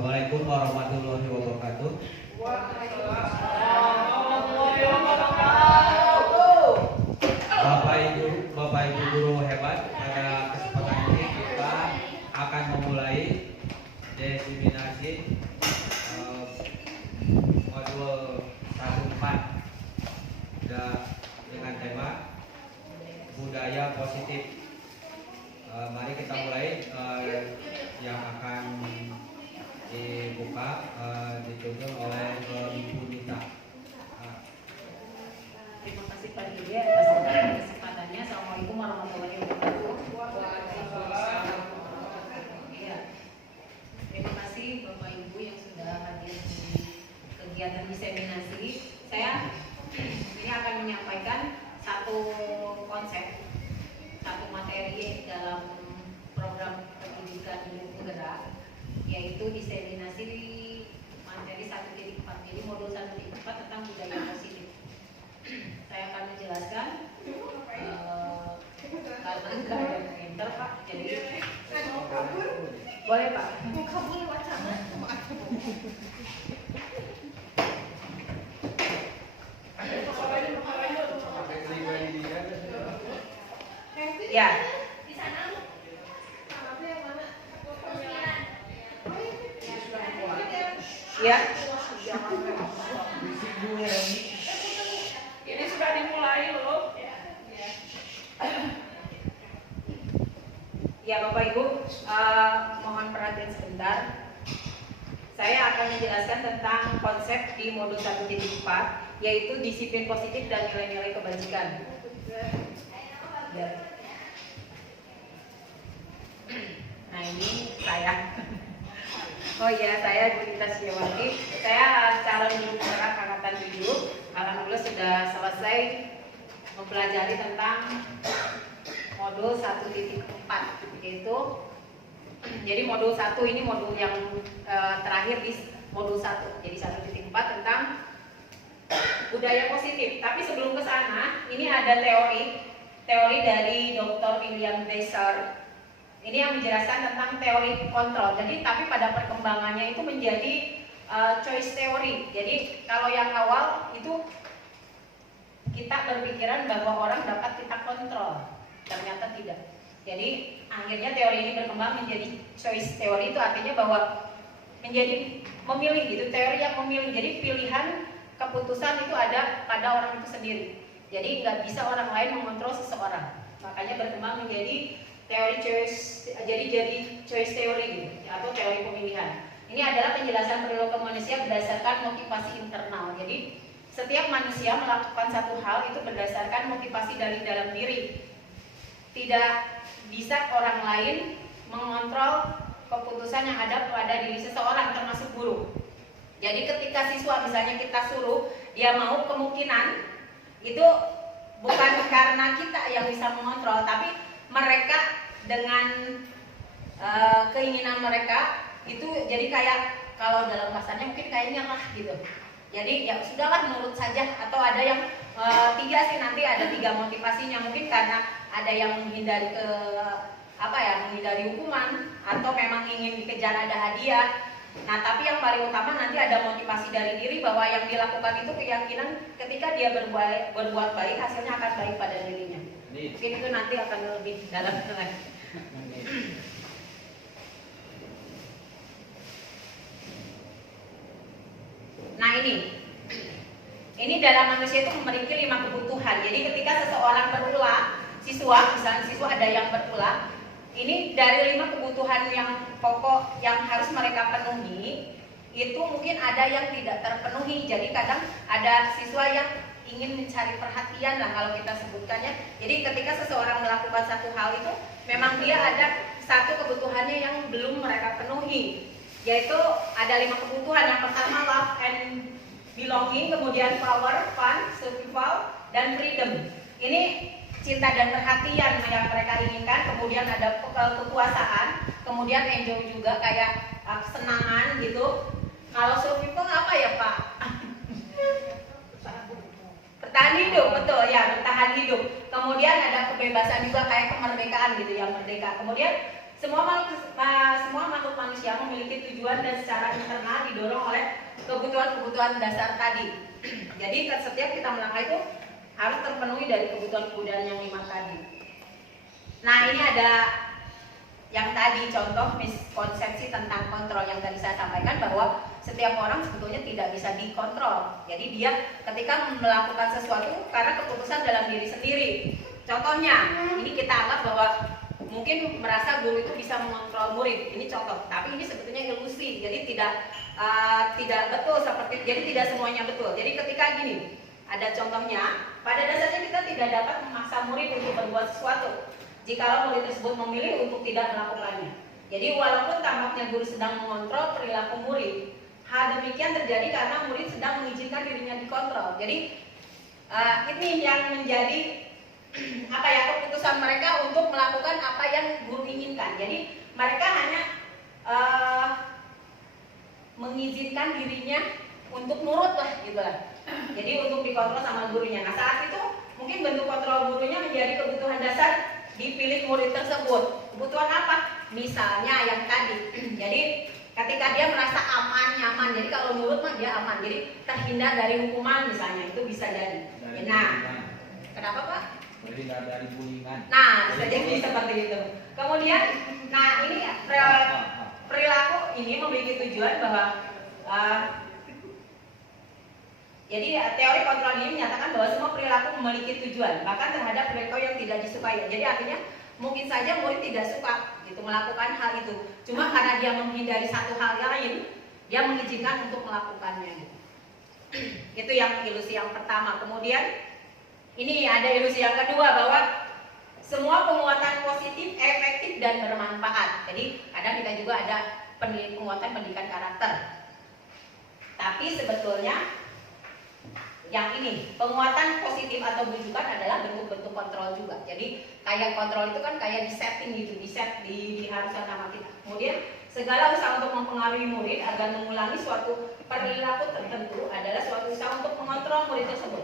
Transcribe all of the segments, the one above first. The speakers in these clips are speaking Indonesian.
Assalamualaikum warahmatullahi wabarakatuh. Bapak Ibu guru hebat, pada kesempatan ini kita akan memulai diseminasi modul 14 dengan tema budaya positif. Mari kita mulai. Yang akan dibuka ditunjuk oleh Ibu Nita. Terima kasih Pak Didi atas kesempatannya. Assalamualaikum warahmatullahi wabarakatuh. Ya. Terima kasih Bapak Ibu yang sudah hadir di kegiatan diseminasi. Saya ini akan menyampaikan satu konsep, satu materi dalam program pendidikan hidup penggerak, yaitu diseminasi materi 1.4, jadi modul 1.4 tentang budaya positif. Saya akan menjelaskan karena enggak ada printer Pak, jadi boleh Pak. Mau kabur lewat sana. Ya. Ya. Ini sudah dimulai loh. Ya Bapak Ibu, mohon perhatian sebentar. Saya akan menjelaskan tentang konsep di modul 1.4, yaitu disiplin positif dan nilai-nilai kebajikan. Ya. Nah ini saya. Oh iya, saya Bu Nita Setiawati. Saya calon guru penggerak angkatan 7. Alhamdulillah sudah selesai mempelajari tentang modul 1.4, yaitu jadi modul 1 ini modul yang terakhir di modul 1. Jadi 1.4 tentang budaya positif. Tapi sebelum ke sana, ini ada teori dari Dr. William Besser. Ini yang menjelaskan tentang teori kontrol. Jadi tapi pada perkembangannya itu menjadi choice theory. Jadi kalau yang awal itu kita berpikiran bahwa orang dapat kita kontrol, ternyata tidak. Jadi akhirnya teori ini berkembang menjadi choice theory, itu artinya bahwa menjadi memilih, gitu, teori yang memilih. Jadi pilihan keputusan itu ada pada orang itu sendiri. Jadi nggak bisa orang lain mengontrol seseorang. Makanya berkembang menjadi teori choice, jadi choice theory gitu, atau teori pemilihan. Ini adalah penjelasan perilaku manusia berdasarkan motivasi internal. Jadi setiap manusia melakukan satu hal itu berdasarkan motivasi dari dalam diri. Tidak bisa orang lain mengontrol keputusan yang ada pada diri seseorang, termasuk guru. Jadi ketika siswa misalnya kita suruh dia mau, kemungkinan itu bukan karena kita yang bisa mengontrol, tapi mereka dengan keinginan mereka itu jadi kayak, kalau dalam bahasanya mungkin kayak nyerah gitu. Jadi ya sudahlah, nurut saja. Atau ada yang 3 sih, nanti ada 3 motivasinya. Mungkin karena ada yang menghindari menghindari hukuman, atau memang ingin dikejar ada hadiah. Nah tapi yang paling utama nanti ada motivasi dari diri, bahwa yang dilakukan itu keyakinan ketika dia berbuat baik, hasilnya akan baik pada dirinya. Mungkin itu nanti akan lebih dalam lagi. Nah ini dalam manusia itu memiliki 5 kebutuhan. Jadi ketika seseorang berulah, misalnya siswa ada yang berulah, ini dari 5 kebutuhan yang pokok yang harus mereka penuhi, itu mungkin ada yang tidak terpenuhi. Jadi kadang ada siswa yang ingin mencari perhatian lah kalau kita sebutkannya. Jadi ketika seseorang melakukan satu hal itu, memang dia ada satu kebutuhannya yang belum mereka penuhi, yaitu ada 5 kebutuhan. Yang pertama love and belonging, kemudian power, fun, survival, dan freedom. Ini cinta dan perhatian yang mereka inginkan. Kemudian ada kekuasaan, kemudian enjoy juga, kayak kesenangan gitu. Kalau survival apa ya Pak? Bertahan hidup, betul ya, bertahan hidup. Kemudian ada kebebasan juga, kayak kemerdekaan gitu, yang merdeka. Kemudian Semua makhluk manusia memiliki tujuan dan secara internal didorong oleh kebutuhan-kebutuhan dasar tadi. Jadi setiap kita melangkah itu harus terpenuhi dari kebutuhan-kebutuhan yang 5 tadi. Nah, ini ada yang tadi contoh miskonsepsi tentang kontrol yang tadi saya sampaikan, bahwa setiap orang sebetulnya tidak bisa dikontrol. Jadi dia ketika melakukan sesuatu karena keputusan dalam diri sendiri. Contohnya, ini kita anggap bahwa mungkin merasa guru itu bisa mengontrol murid. Ini contoh, tapi ini sebetulnya ilusi. Jadi tidak betul seperti. Jadi tidak semuanya betul. Jadi ketika gini, ada contohnya, pada dasarnya kita tidak dapat memaksa murid untuk berbuat sesuatu jikalau murid tersebut memilih untuk tidak melakukannya. Jadi walaupun tampaknya guru sedang mengontrol perilaku murid, hal demikian terjadi karena murid sedang mengizinkan dirinya dikontrol. Jadi ini yang menjadi keputusan mereka untuk melakukan apa yang guru inginkan. Jadi mereka hanya mengizinkan dirinya untuk nurut lah, gitu lah. Jadi untuk dikontrol sama gurunya. Nah, saat itu mungkin bentuk kontrol gurunya menjadi kebutuhan dasar dipilih murid tersebut. Kebutuhan apa? Misalnya yang tadi. Jadi ketika dia merasa aman, nyaman. Jadi kalau nurut mah dia aman. Jadi terhindar dari hukuman misalnya, itu bisa jadi. Nah, kenapa Pak? Terhindar dari bullyingan. Nah, bisa jadi seperti itu. Kemudian, nah ini perilaku ini memiliki tujuan bahwa jadi teori kontrol ini menyatakan bahwa semua perilaku memiliki tujuan, bahkan terhadap perilaku yang tidak disukai. Jadi artinya mungkin saja murid tidak suka gitu melakukan hal itu. Cuma karena dia menghindari satu hal lain, dia mengizinkan untuk melakukannya. Itu yang ilusi yang pertama. Kemudian ini ada ilusi yang kedua, bahwa semua penguatan positif, efektif dan bermanfaat. Jadi kadang kita juga ada penguatan pendidikan karakter. Tapi sebetulnya yang ini, penguatan positif atau bujukan adalah bentuk-bentuk kontrol juga. Jadi kayak kontrol itu kan kayak di setting gitu, diharuskan sama kita. Kemudian segala usaha untuk mempengaruhi murid agar mengulangi suatu perilaku tertentu adalah suatu usaha untuk mengontrol murid tersebut.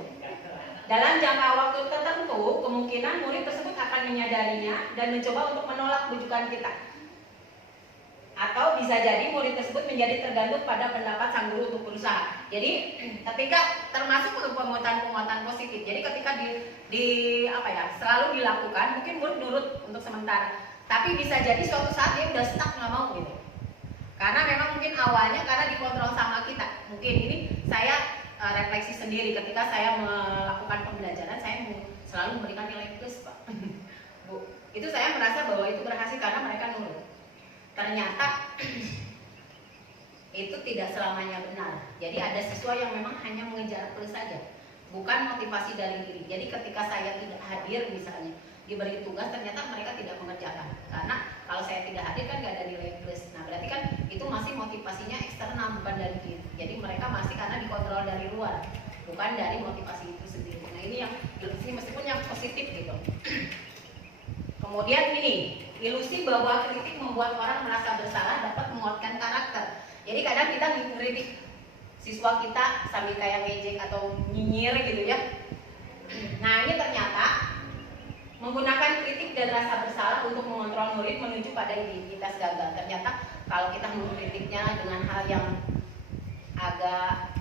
Dalam jangka waktu tertentu, kemungkinan murid tersebut akan menyadarinya dan mencoba untuk menolak bujukan kita. Atau bisa jadi murid tersebut menjadi tergantung pada pendapat sang guru untuk berusaha. Jadi ketika termasuk penguatan positif. Jadi ketika selalu dilakukan, mungkin murid nurut untuk sementara. Tapi bisa jadi suatu saat dia udah stuck, nggak mau gitu. Karena memang mungkin awalnya karena dikontrol sama kita. Mungkin ini saya refleksi sendiri ketika saya melakukan pembelajaran, saya selalu memberikan nilai plus, Pak. Bu, itu saya merasa bahwa itu berhasil karena mereka nurut. Ternyata itu tidak selamanya benar. Jadi ada siswa yang memang hanya mengejar plus saja, bukan motivasi dari diri. Jadi ketika saya tidak hadir misalnya, diberi tugas, ternyata mereka tidak mengerjakan. Karena kalau saya tidak hadir kan nggak ada nilai plus. Nah berarti kan itu masih motivasinya eksternal, bukan dari diri. Jadi mereka masih karena dikontrol dari luar, bukan dari motivasi itu sendiri. Nah ini yang ilusi, meskipun yang positif gitu. Kemudian ini, ilusi bahwa kritik membuat orang merasa bersalah dapat menguatkan karakter. Jadi kadang kita mengkritik siswa kita sambil kayak ngejek atau nyinyir gitu ya. Nah ini ternyata menggunakan kritik dan rasa bersalah untuk mengontrol murid menuju pada identitas gagal. Ternyata kalau kita mengkritiknya dengan hal yang agak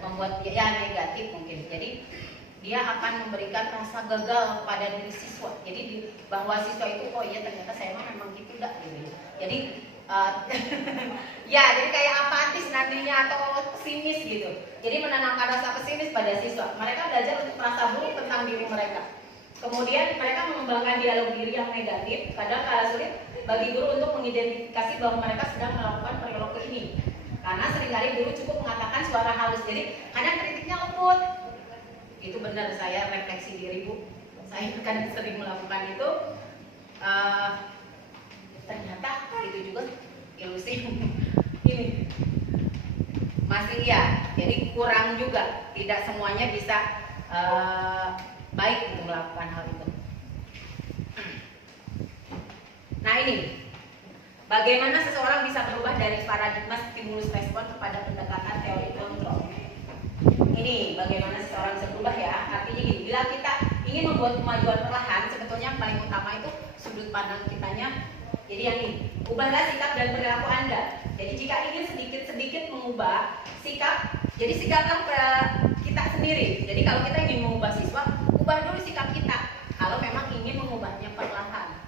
membuat dia negatif mungkin. Jadi dia akan memberikan rasa gagal pada diri siswa. Jadi bahwa siswa itu, oh iya ternyata saya memang gitu dah gitu. Jadi ya jadi kayak apatis nantinya atau pesimis gitu. Jadi menanamkan rasa pesimis pada siswa. Mereka belajar untuk merasa buruk tentang diri mereka. Kemudian mereka mengembangkan dialog diri yang negatif. Kadang kala sulit bagi guru untuk mengidentifikasi bahwa mereka sedang melakukan perilaku ini. Karena seringkali guru cukup mengatakan suara halus. Jadi kadang kritiknya lembut. Itu benar, saya refleksi diri Bu. Saya kan sering melakukan itu. Ternyata itu juga ilusi. Ini masih ya, jadi kurang juga. Tidak semuanya bisa baik untuk melakukan hal itu. Nah ini, bagaimana seseorang bisa berubah dari paradigma stimulus respon kepada pendekatan teori kontrol. Ini bagaimana seseorang bisa berubah ya. Artinya gini, bila kita ingin membuat kemajuan perlahan, sebetulnya yang paling utama itu sudut pandang kitanya. Jadi yang ini, ubahlah sikap dan perilaku Anda. Jadi jika ingin sedikit-sedikit mengubah sikap, jadi sikaplah kita sendiri. Jadi kalau kita ingin mengubah siswa, ubah dulu sikap kita. Kalau memang ingin mengubahnya perlahan.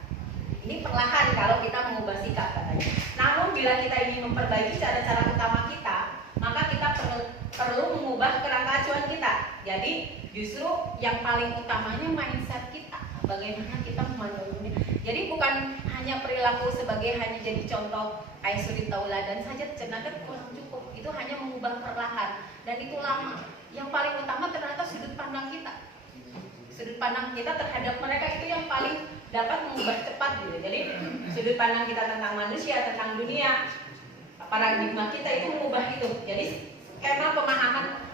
Ini perlahan kalau kita mengubah sikap katanya. Namun bila kita ingin memperbaiki cara-cara utama kita, maka kita perlu mengubah kerangka acuan kita. Jadi justru yang paling utamanya mindset kita. Bagaimana kita memandangnya. Jadi bukan hanya perilaku sebagai hanya jadi contoh kayak suri tauladan saja, ternyata kurang cukup. Itu hanya mengubah perlahan dan itu lama. Yang paling utama ternyata sudut pandang kita. Sudut pandang kita terhadap mereka itu yang paling dapat mengubah cepat gitu. Jadi sudut pandang kita tentang manusia, tentang dunia, paradigma kita itu mengubah itu. Jadi skema pemahaman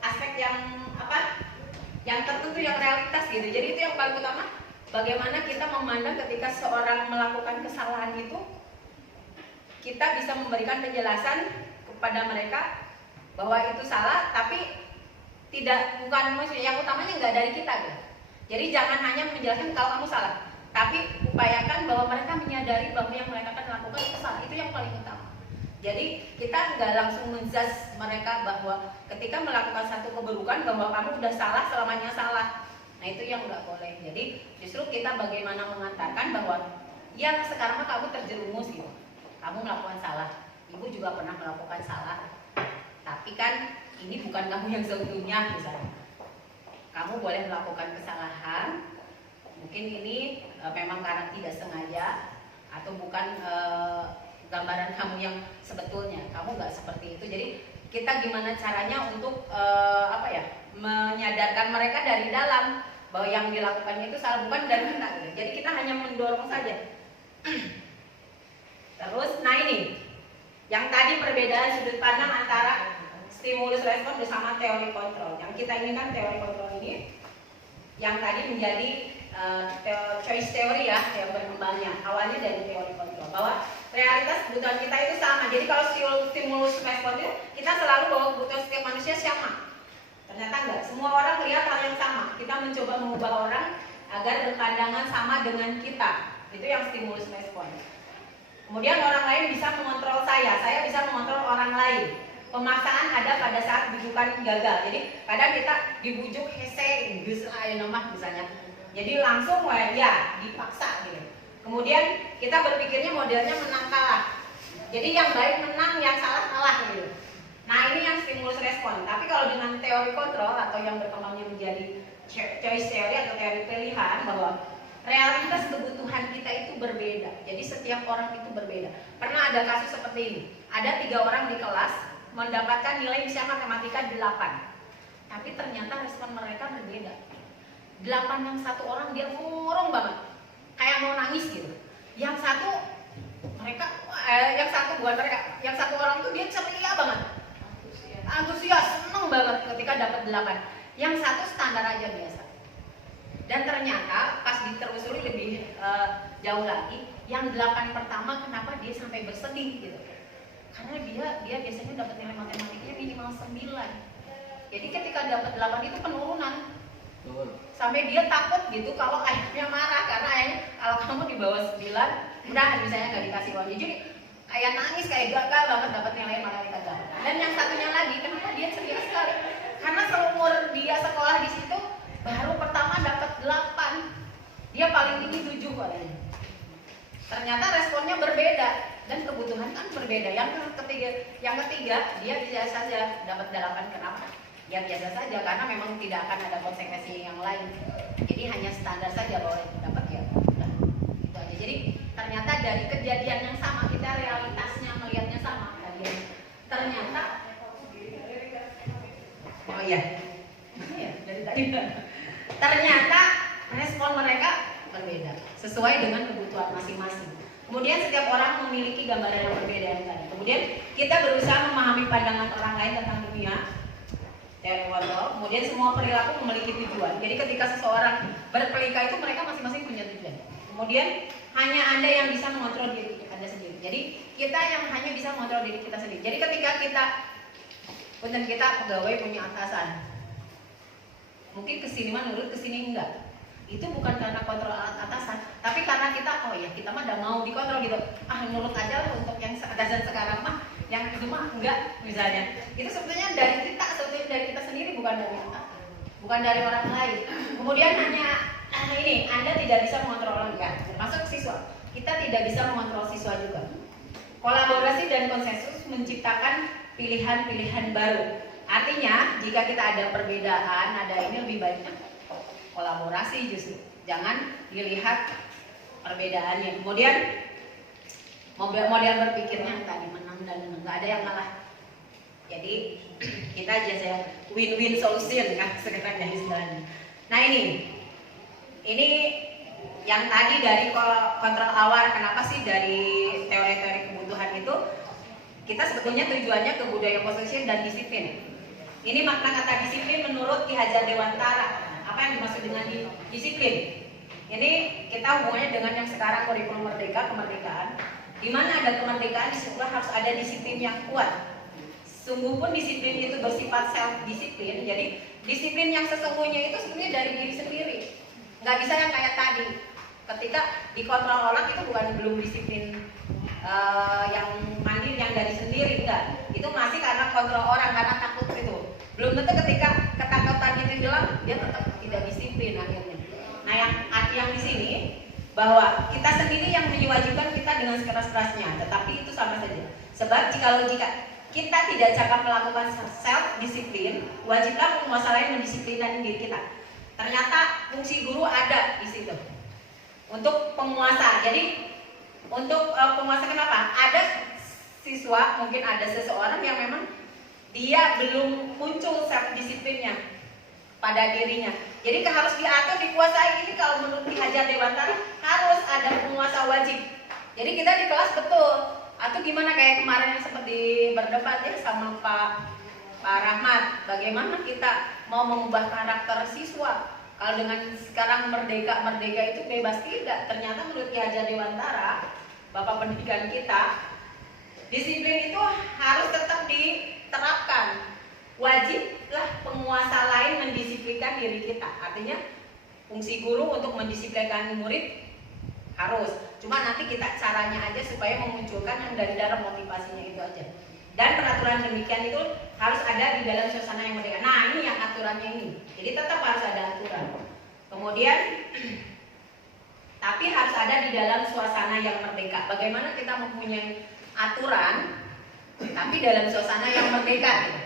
aspek yang apa? Yang tertentu, yang realitas gitu. Jadi itu yang paling utama. Bagaimana kita memandang ketika seorang melakukan kesalahan itu, kita bisa memberikan penjelasan kepada mereka bahwa itu salah, tapi bukan maksudnya yang utamanya nggak dari kita gitu. Jadi jangan hanya menjelaskan kalau kamu salah, tapi upayakan bahwa mereka menyadari bahwa yang mereka akan lakukan itu salah. Itu yang paling utama. Jadi kita nggak langsung menjudge mereka bahwa ketika melakukan satu keburukan bahwa kamu udah salah, selamanya salah. Nah itu yang nggak boleh. Jadi justru kita bagaimana mengatakan bahwa ya sekarang mah kamu terjerumus gitu. Kamu melakukan salah. Ibu juga pernah melakukan salah. Tapi kan ini bukan kamu yang seutuhnya misalnya. Kamu boleh melakukan kesalahan. Mungkin ini memang karena tidak sengaja atau bukan gambaran kamu yang sebetulnya. Kamu nggak seperti itu. Jadi kita gimana caranya untuk menyadarkan mereka dari dalam bahwa yang dilakukannya itu salah, bukan dari kita gitu. Jadi kita hanya mendorong saja. Terus, nah ini yang tadi perbedaan sudut pandang antara stimulus respon bersama teori kontrol. Yang kita inginkan teori kontrol ini yang tadi menjadi choice theory ya, yang berkembangnya awalnya dari teori kontrol, bahwa realitas kebutuhan kita itu sama. Jadi kalau stimulus respon itu kita selalu bahwa kebutuhan setiap manusia sama. Ternyata enggak, semua orang lihat hal yang sama. Kita mencoba mengubah orang agar berpandangan sama dengan kita. Itu yang stimulus respon. Kemudian orang lain bisa mengontrol saya bisa mengontrol orang lain. Pemaksaan ada pada saat bujukan gagal. Jadi kadang kita dibujuk hese, nama misalnya. Jadi langsung ya dipaksa gitu. Kemudian kita berpikirnya modelnya menang kalah. Jadi yang baik menang, yang salah kalah gitu. Nah ini yang stimulus respon. Tapi kalau dengan teori kontrol atau yang berkembangnya menjadi choice theory atau teori pilihan, bahwa realitas kebutuhan kita itu berbeda. Jadi setiap orang itu berbeda. Pernah ada kasus seperti ini. Ada 3 orang di kelas mendapatkan nilai misalnya matematika 8. Tapi ternyata respon mereka berbeda. 8 yang satu orang dia murung banget, kayak mau nangis gitu. Yang satu yang satu orang tuh dia ceria banget, antusias, seneng banget ketika dapat 8. Yang satu standar aja biasa. Dan ternyata pas ditelusuri lebih jauh lagi, yang 8 pertama kenapa dia sampai bersedih gitu? Karena dia biasanya dapat nilai matematikanya minimal 9. Jadi ketika dapat 8 itu penurunan. Sampai dia takut gitu kalau ayahnya marah, karena ayahnya kalau kamu di bawah 9 udah misalnya nggak dikasih uang. Jadi kayak nangis, kayak gagal banget dapat nilai matematika 8. Dan yang satunya lagi kenapa dia ceria sekali? Karena seumur dia sekolah di situ baru pertama dapat 8. Dia paling tinggi 7 katanya. Ternyata responnya berbeda dan kebutuhan kan berbeda. Yang ketiga dia bisa saja dapat 8. Kenapa? Ya biasa saja, karena memang tidak akan ada konsekuensi yang lain. Jadi hanya standar saja bahwa yang dapat ya udah itu aja. Jadi ternyata dari kejadian yang sama, kita realitasnya melihatnya sama. Ternyata dari tadi ternyata respon mereka berbeda sesuai dengan kebutuhan masing-masing. Kemudian setiap orang memiliki gambaran yang berbeda yang tadi. Kemudian kita berusaha memahami pandangan orang lain tentang dunia. Kemudian semua perilaku memiliki tujuan. Jadi ketika seseorang berpelikah itu mereka masing-masing punya tujuan. Kemudian hanya Anda yang bisa mengontrol diri Anda sendiri. Jadi kita yang hanya bisa mengontrol diri kita sendiri. Jadi ketika kita pegawai punya atasan, mungkin kesini mah nurut, kesini enggak. Itu bukan karena kontrol atasan, tapi karena kita, oh ya kita mah udah mau dikontrol gitu. Nurut aja lah untuk yang atasan sekarang mah, yang itu mah enggak misalnya. Itu sebetulnya dari kita sendiri, bukan dari atasan, bukan dari orang lain. Kemudian hanya ini, Anda tidak bisa mengontrol orang, ya, termasuk siswa. Kita tidak bisa mengontrol siswa juga. Kolaborasi dan konsensus menciptakan pilihan-pilihan baru. Artinya, jika kita ada perbedaan, ada ini, lebih baiknya kolaborasi justru. Jangan dilihat perbedaannya. Kemudian model berpikirnya yang tadi menang dan menang, nggak ada yang kalah. Jadi kita aja win-win solution kan sekarang ya istilahnya. Nah ini yang tadi dari kontrol awal. Kenapa sih dari teori-teori kebutuhan itu kita sebetulnya tujuannya ke budaya posisi dan disiplin. Ini makna kata disiplin menurut Ki Hajar Dewantara. Apa yang dimaksud dengan disiplin? Ini kita hubungannya dengan yang sekarang kurikulum merdeka, kemerdekaan. Di mana ada kemerdekaan, di situ harus ada disiplin yang kuat. Sungguh pun disiplin itu bersifat self disiplin. Jadi disiplin yang sesungguhnya itu sebenarnya dari diri sendiri. Nggak bisa yang kayak tadi. Ketika dikontrol orang itu belum disiplin yang mandiri, yang dari sendiri, enggak. Itu masih karena kontrol orang, karena takut itu. Belum tentu ketika ketakutan itu hilang, dia tetap tidak disiplin akhirnya. Nah, yang di sini bahwa kita sendiri yang diwajibkan kita dengan sekeras-kerasnya, tetapi itu sama saja. Sebab jika kita tidak cakap melakukan self disiplin, wajiblah penguasa lain mendisiplinkan diri kita. Ternyata fungsi guru ada di situ untuk penguasa. Jadi untuk penguasa kenapa? Ada siswa, mungkin ada seseorang yang memang dia belum muncul self disiplinnya pada dirinya. Jadi harus diatur, dikuasai. Ini kalau menurut Ki Hajar Dewantara harus ada penguasa wajib. Jadi kita di kelas betul. Atau gimana kayak kemarin yang seperti berdebat ya sama Pak Rahmat. Bagaimana kita mau mengubah karakter siswa? Kalau dengan sekarang merdeka itu bebas, tidak. Ternyata menurut Ki Hajar Dewantara, Bapak pendidikan kita, disiplin itu harus tetap diterapkan. Wajiblah penguasa lain mendisiplinkan diri kita. Artinya fungsi guru untuk mendisiplinkan murid harus. Cuma nanti kita caranya aja supaya memunculkan yang dari dalam motivasinya itu aja. Dan peraturan demikian itu harus ada di dalam suasana yang merdeka. Nah ini yang aturannya ini. Jadi tetap harus ada aturan. Kemudian tapi harus ada di dalam suasana yang merdeka. Bagaimana kita mempunyai aturan tapi dalam suasana yang merdeka gitu.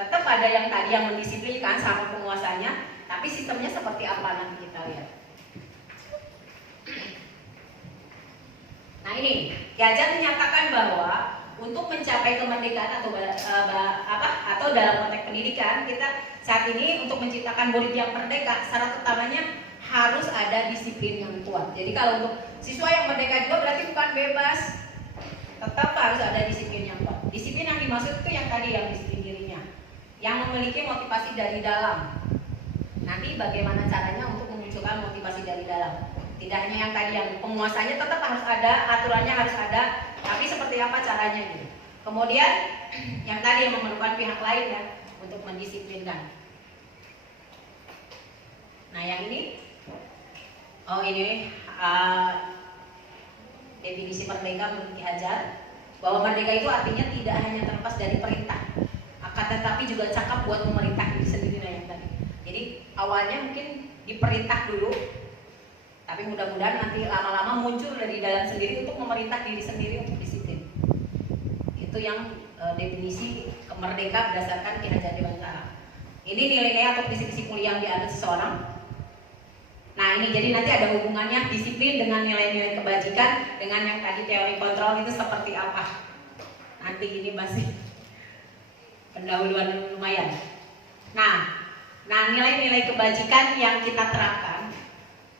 Tetap ada yang tadi yang mendisiplinkan sama penguasanya, tapi sistemnya seperti apa nanti kita lihat. Nah ini, Ki Hajar menyatakan bahwa untuk mencapai kemerdekaan atau dalam konteks pendidikan kita saat ini untuk menciptakan murid yang merdeka, syarat utamanya harus ada disiplin yang kuat. Jadi kalau untuk siswa yang merdeka juga berarti bukan bebas, tetap harus ada disiplin yang kuat. Disiplin yang dimaksud itu yang tadi, yang disiplin dirinya, yang memiliki motivasi dari dalam. Nanti bagaimana caranya untuk memunculkan motivasi dari dalam? Tidak hanya yang tadi, yang penguasanya tetap harus ada, aturannya harus ada, tapi seperti apa caranya gitu. Kemudian yang tadi yang memerlukan pihak lain ya untuk mendisiplinkan. Nah yang ini, definisi merdeka menurut Ki Hajar, bahwa merdeka itu artinya tidak hanya terlepas dari perintah, akan tetapi juga cakap buat memerintah diri sendiri. Nah yang tadi. Jadi awalnya mungkin diperintah dulu, tapi mudah-mudahan nanti lama-lama muncul dari dalam sendiri untuk memerintah diri sendiri untuk disiplin. Itu yang definisi merdeka berdasarkan Ki Hajar Dewantara. Ini nilai-nilai atau kisi-kisi mulia yang dianut seseorang. Nah ini jadi nanti ada hubungannya disiplin dengan nilai-nilai kebajikan, dengan yang tadi teori kontrol itu seperti apa. Nanti ini masih pendahuluan lumayan. Nah nilai-nilai kebajikan yang kita terapkan,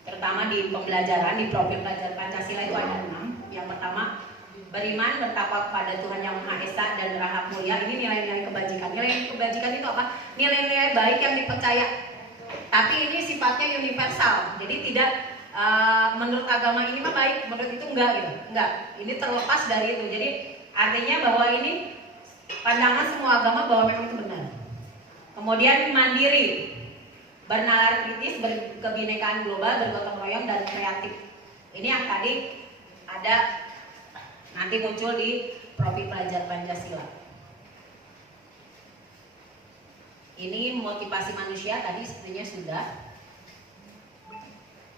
terutama di pembelajaran, di profil pelajar Pancasila itu ada 6. Yang pertama, beriman, bertakwa kepada Tuhan Yang Maha Esa dan berharap mulia. Ini nilai-nilai kebajikan. Nilai kebajikan itu apa? Nilai-nilai baik yang dipercaya. Tapi ini sifatnya universal. Jadi tidak menurut agama ini mah baik, menurut itu enggak gitu. Enggak. Ini terlepas dari itu. Jadi artinya bahwa ini pandangan semua agama bahwa memang itu benar. Kemudian mandiri. bernalar kritis, berkebinekaan global, bergotong royong, dan kreatif. Ini yang tadi ada nanti muncul di profil pelajar Pancasila. Ini motivasi manusia tadi sebenarnya sudah.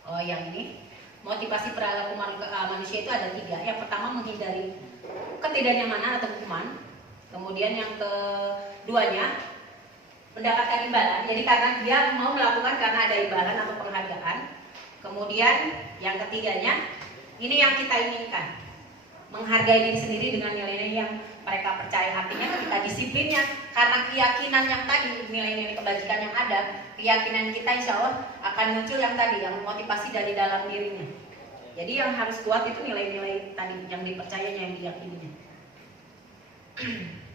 Oh, yang ini motivasi perilaku manusia itu ada 3. Yang pertama menghindari ketidaknyamanan atau hukuman. Kemudian yang keduanya mendapatkan imbalan. Jadi karena dia mau melakukan karena ada imbalan atau penghargaan. Kemudian yang ketiganya ini yang kita inginkan, menghargai diri sendiri dengan nilai-nilai yang mereka percaya. Artinya ketika disiplinnya karena keyakinan yang tadi, nilai-nilai kebajikan yang ada, keyakinan kita insya Allah akan muncul yang tadi, yang motivasi dari dalam dirinya. Jadi yang harus kuat itu nilai-nilai tadi yang dipercayanya, yang diyakininya.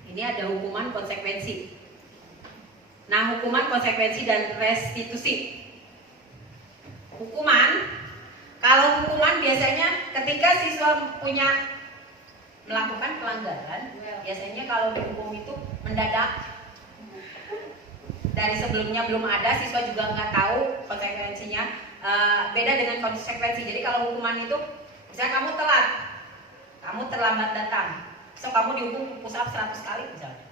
Ini ada hukuman, konsekuensi. Nah, hukuman, konsekuensi, dan restitusi. Hukuman, kalau hukuman biasanya ketika siswa melakukan pelanggaran, biasanya kalau dihukum itu mendadak, dari sebelumnya belum ada, siswa juga nggak tahu konsekuensinya. Beda dengan konsekuensi. Jadi kalau hukuman itu, misalnya kamu terlambat datang, so kamu dihukum push up 100 kali misalnya,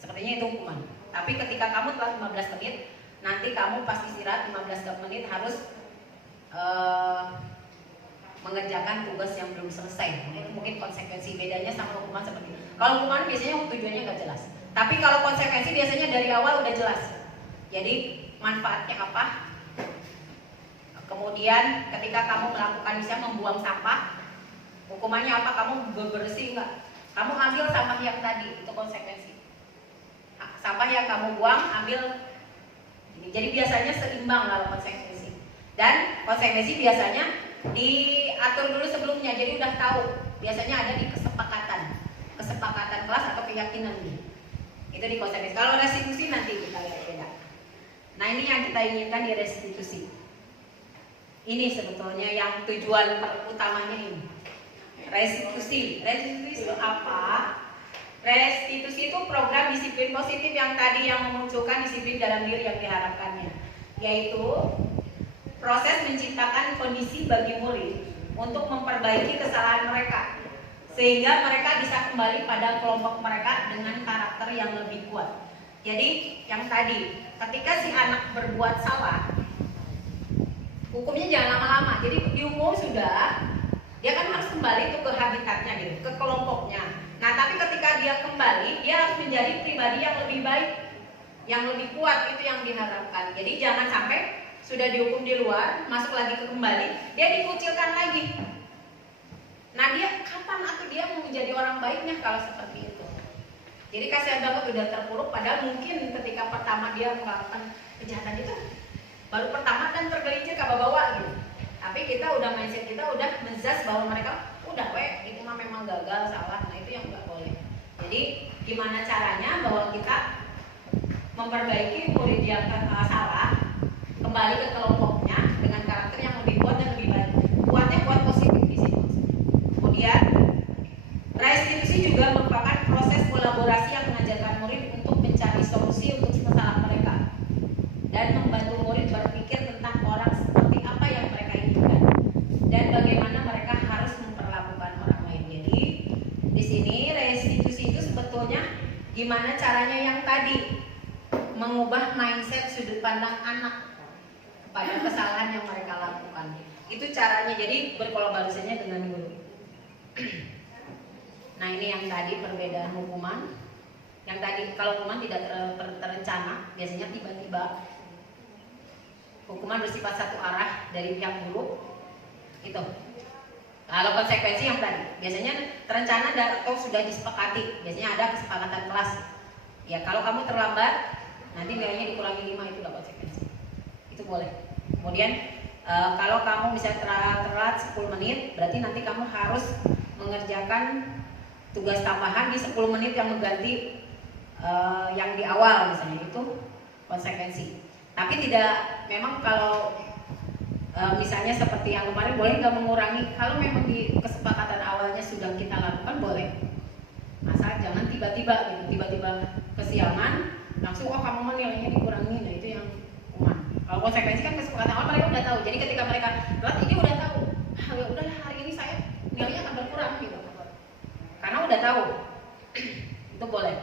sepertinya itu hukuman. Tapi ketika kamu telat 15 menit, nanti kamu pas istirahat 15 menit harus mengerjakan tugas yang belum selesai. Itu mungkin konsekuensi. Bedanya sama hukuman seperti itu. Kalau hukuman biasanya tujuannya nggak jelas. Tapi kalau konsekuensi biasanya dari awal udah jelas. Jadi manfaatnya apa? Kemudian ketika kamu melakukan misalnya membuang sampah, hukumannya apa? Kamu bersih nggak? Kamu ambil sampah yang tadi, itu konsekuensi. Sampah yang kamu buang, ambil. Jadi biasanya seimbang kalau konsekuensi. Dan konsekuensi biasanya diatur dulu sebelumnya, jadi udah tahu. Biasanya ada di kesepakatan kelas atau keyakinan nih. Itu di konsekuensi. Kalau restitusi nanti kita lihat beda. Nah, ini yang kita inginkan di restitusi. Ini sebetulnya yang tujuan utamanya ini. Restitusi. Restitusi itu apa? Restitusi itu program disiplin positif yang tadi yang memunculkan disiplin dalam diri yang diharapkannya, yaitu proses menciptakan kondisi bagi murid untuk memperbaiki kesalahan mereka sehingga mereka bisa kembali pada kelompok mereka dengan karakter yang lebih kuat. Jadi yang tadi, ketika si anak berbuat salah, hukumnya jangan lama-lama. Jadi dihukum sudah, dia kan harus kembali tuh ke habitatnya gitu, ke kelompoknya. Nah, tapi ketika dia kembali, dia harus menjadi pribadi yang lebih baik, yang lebih kuat, itu yang diharapkan. Jadi jangan sampai sudah dihukum di luar, masuk lagi ke kembali, dia dikucilkan lagi. Nah, dia kapan atau dia mau menjadi orang baiknya kalau seperti itu? Jadi kasihan banget udah terpuruk, padahal mungkin ketika pertama dia melakukan kejahatan itu baru pertama dan tergelincir ke bawah gitu. Tapi kita udah mindset kita udah menjudge bahwa mereka udah itu mah memang gagal, salah. Nah, itu yang nggak boleh. Jadi gimana caranya bahwa kita memperbaiki murid yang salah kembali ke kelompoknya dengan karakter yang lebih kuat dan lebih baik. Kuatnya kuat positif di situ. Kemudian restitusi juga merupakan proses kolaborasi yang mengajarkan murid untuk mencari solusi untuk kesalahan mereka dan membantu murid berpikir tentang orang seperti apa yang mereka inginkan dan bagaimana mereka harus memperlakukan orang lain. Jadi di sini restitusi itu sebetulnya gimana caranya yang tadi mengubah mindset sudut pandang anak pada kesalahan yang mereka lakukan. Itu caranya, jadi berkolaborasinya dengan guru. Nah, ini yang tadi perbedaan hukuman. Yang tadi kalau hukuman tidak terencana, biasanya tiba-tiba. Hukuman bersifat satu arah dari pihak guru. Itu. Kalau konsekuensi yang tadi, biasanya terencana dan atau sudah disepakati. Biasanya ada kesepakatan kelas. Ya, kalau kamu terlambat, nanti nilainya dikurangi 5, itu udah konsekuensi. Itu boleh. Kemudian kalau kamu bisa telat 10 menit, berarti nanti kamu harus mengerjakan tugas tambahan di 10 menit yang mengganti yang di awal misalnya, itu konsekuensi. Tapi tidak, memang kalau misalnya seperti yang kemarin boleh nggak mengurangi, kalau memang di kesepakatan awalnya sudah kita lakukan boleh. Asal jangan tiba-tiba kesiangan langsung kamu nilainya dikurangi. Nah, itu yang hukuman. konsekuensi kan kesepakatan awal mereka udah tahu. Jadi ketika mereka buat ini udah tahu, ya udahlah hari ini saya nilainya akan berkurang gitu. Karena udah tahu. Itu boleh.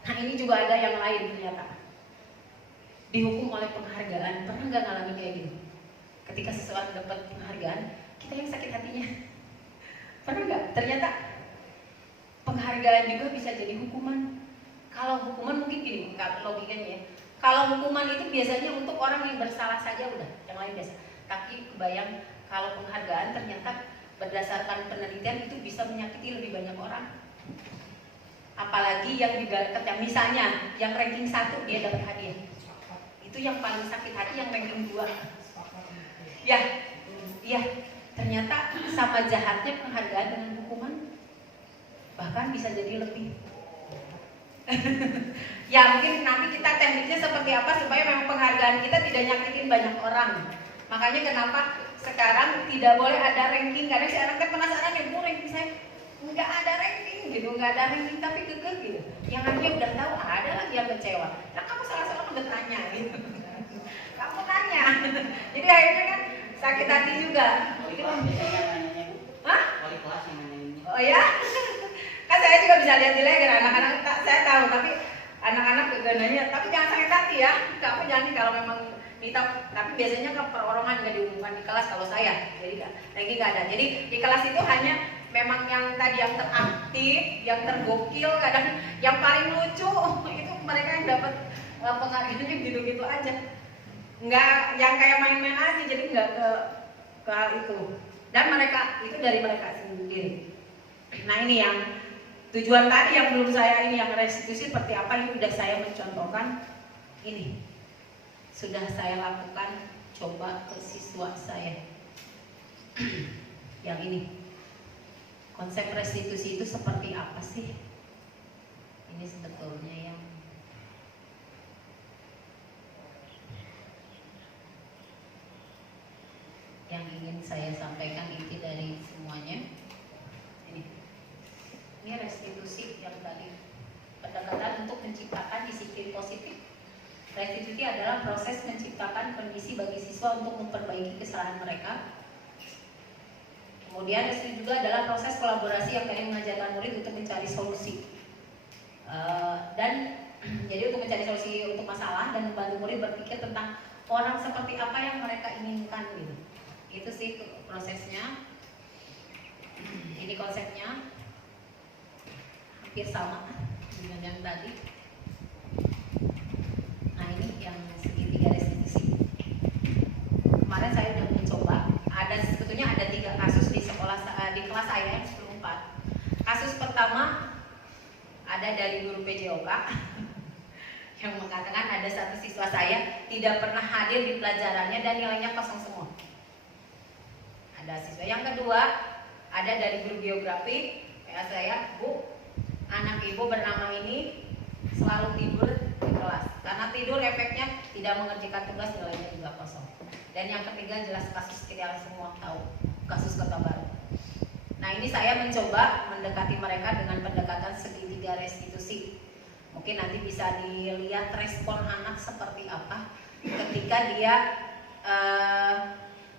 Nah ini juga ada yang lain ternyata. Dihukum oleh penghargaan. Pernah nggak ngalamin kayak gitu? Ketika seseorang dapat penghargaan, kita yang sakit hatinya. Pernah nggak? Ternyata penghargaan juga bisa jadi hukuman. Kalau hukuman mungkin gini, logikanya ya. Kalau hukuman itu biasanya untuk orang yang bersalah saja udah, yang lain biasa. Tapi kebayang kalau penghargaan ternyata berdasarkan penelitian itu bisa menyakiti lebih banyak orang. Apalagi yang misalnya yang ranking 1 dia dapat hadiah. Itu yang paling sakit hati yang ranking 2. Ya, ternyata sama jahatnya penghargaan dengan hukuman. Bahkan bisa jadi lebih. Ya mungkin nanti kita tekniknya seperti apa supaya memang penghargaan kita tidak nyakitin banyak orang. Makanya kenapa sekarang tidak boleh ada ranking. Kadang si anak kan penasaran ya, bu ranking saya nggak ada ranking gitu, nggak ada ranking tapi kekeh gitu. Yang nanti udah tahu ada lagi yang kecewa. Nah kamu salah-salah udah tanya gitu. Kamu tanya. Jadi akhirnya kan sakit hati juga. Hah? Oh ya? Kan saya juga bisa lihat di leher anak-anak saya tahu, tapi anak-anak kegananya, tapi jangan sakit hati ya. Kamu jangan kalau memang kita, tapi biasanya ke perorangan nggak diumumkan di kelas kalau saya, jadi lagi nggak ada. Jadi di kelas itu hanya memang yang tadi yang teraktif, yang tergokil, kadang yang paling lucu itu mereka yang dapat penghargaannya gitu-gitu aja. Nggak yang kayak main-main aja, jadi nggak ke itu. Dan mereka itu dari mereka sendiri. Nah ini yang tujuan tadi yang belum saya ini yang restitusi seperti apa ini sudah saya mencontohkan ini sudah saya lakukan coba ke siswa saya yang ini konsep restitusi itu seperti apa sih ini sebetulnya yang ingin saya sampaikan inti dari semuanya. Ini restitusi yang tadi pendekatan untuk menciptakan disiplin positif. Restitusi adalah proses menciptakan kondisi bagi siswa untuk memperbaiki kesalahan mereka. Kemudian restitusi juga adalah proses kolaborasi yang tadi mengajarkan murid untuk mencari solusi. Dan jadi untuk mencari solusi untuk masalah dan membantu murid berpikir tentang orang seperti apa yang mereka inginkan gitu. Itu sih prosesnya. Ini konsepnya. Hampir sama dengan yang tadi. Nah ini yang segitiga restitusi. Kemarin saya sudah mencoba. Sebetulnya ada 3 kasus di di kelas saya yang 10-4. Kasus pertama ada dari guru PJOK yang mengatakan ada satu siswa saya tidak pernah hadir di pelajarannya dan nilainya kosong semua. Ada siswa yang kedua ada dari guru geografi kayak saya, Bu. Anak ibu bernama ini selalu tidur di kelas. Karena tidur efeknya tidak mengerjakan tugas, nilainya juga kosong. Dan yang ketiga jelas kasus kita semua tahu, kasus Kota Baru. Nah ini saya mencoba mendekati mereka dengan pendekatan segitiga restitusi. Mungkin nanti bisa dilihat respon anak seperti apa ketika dia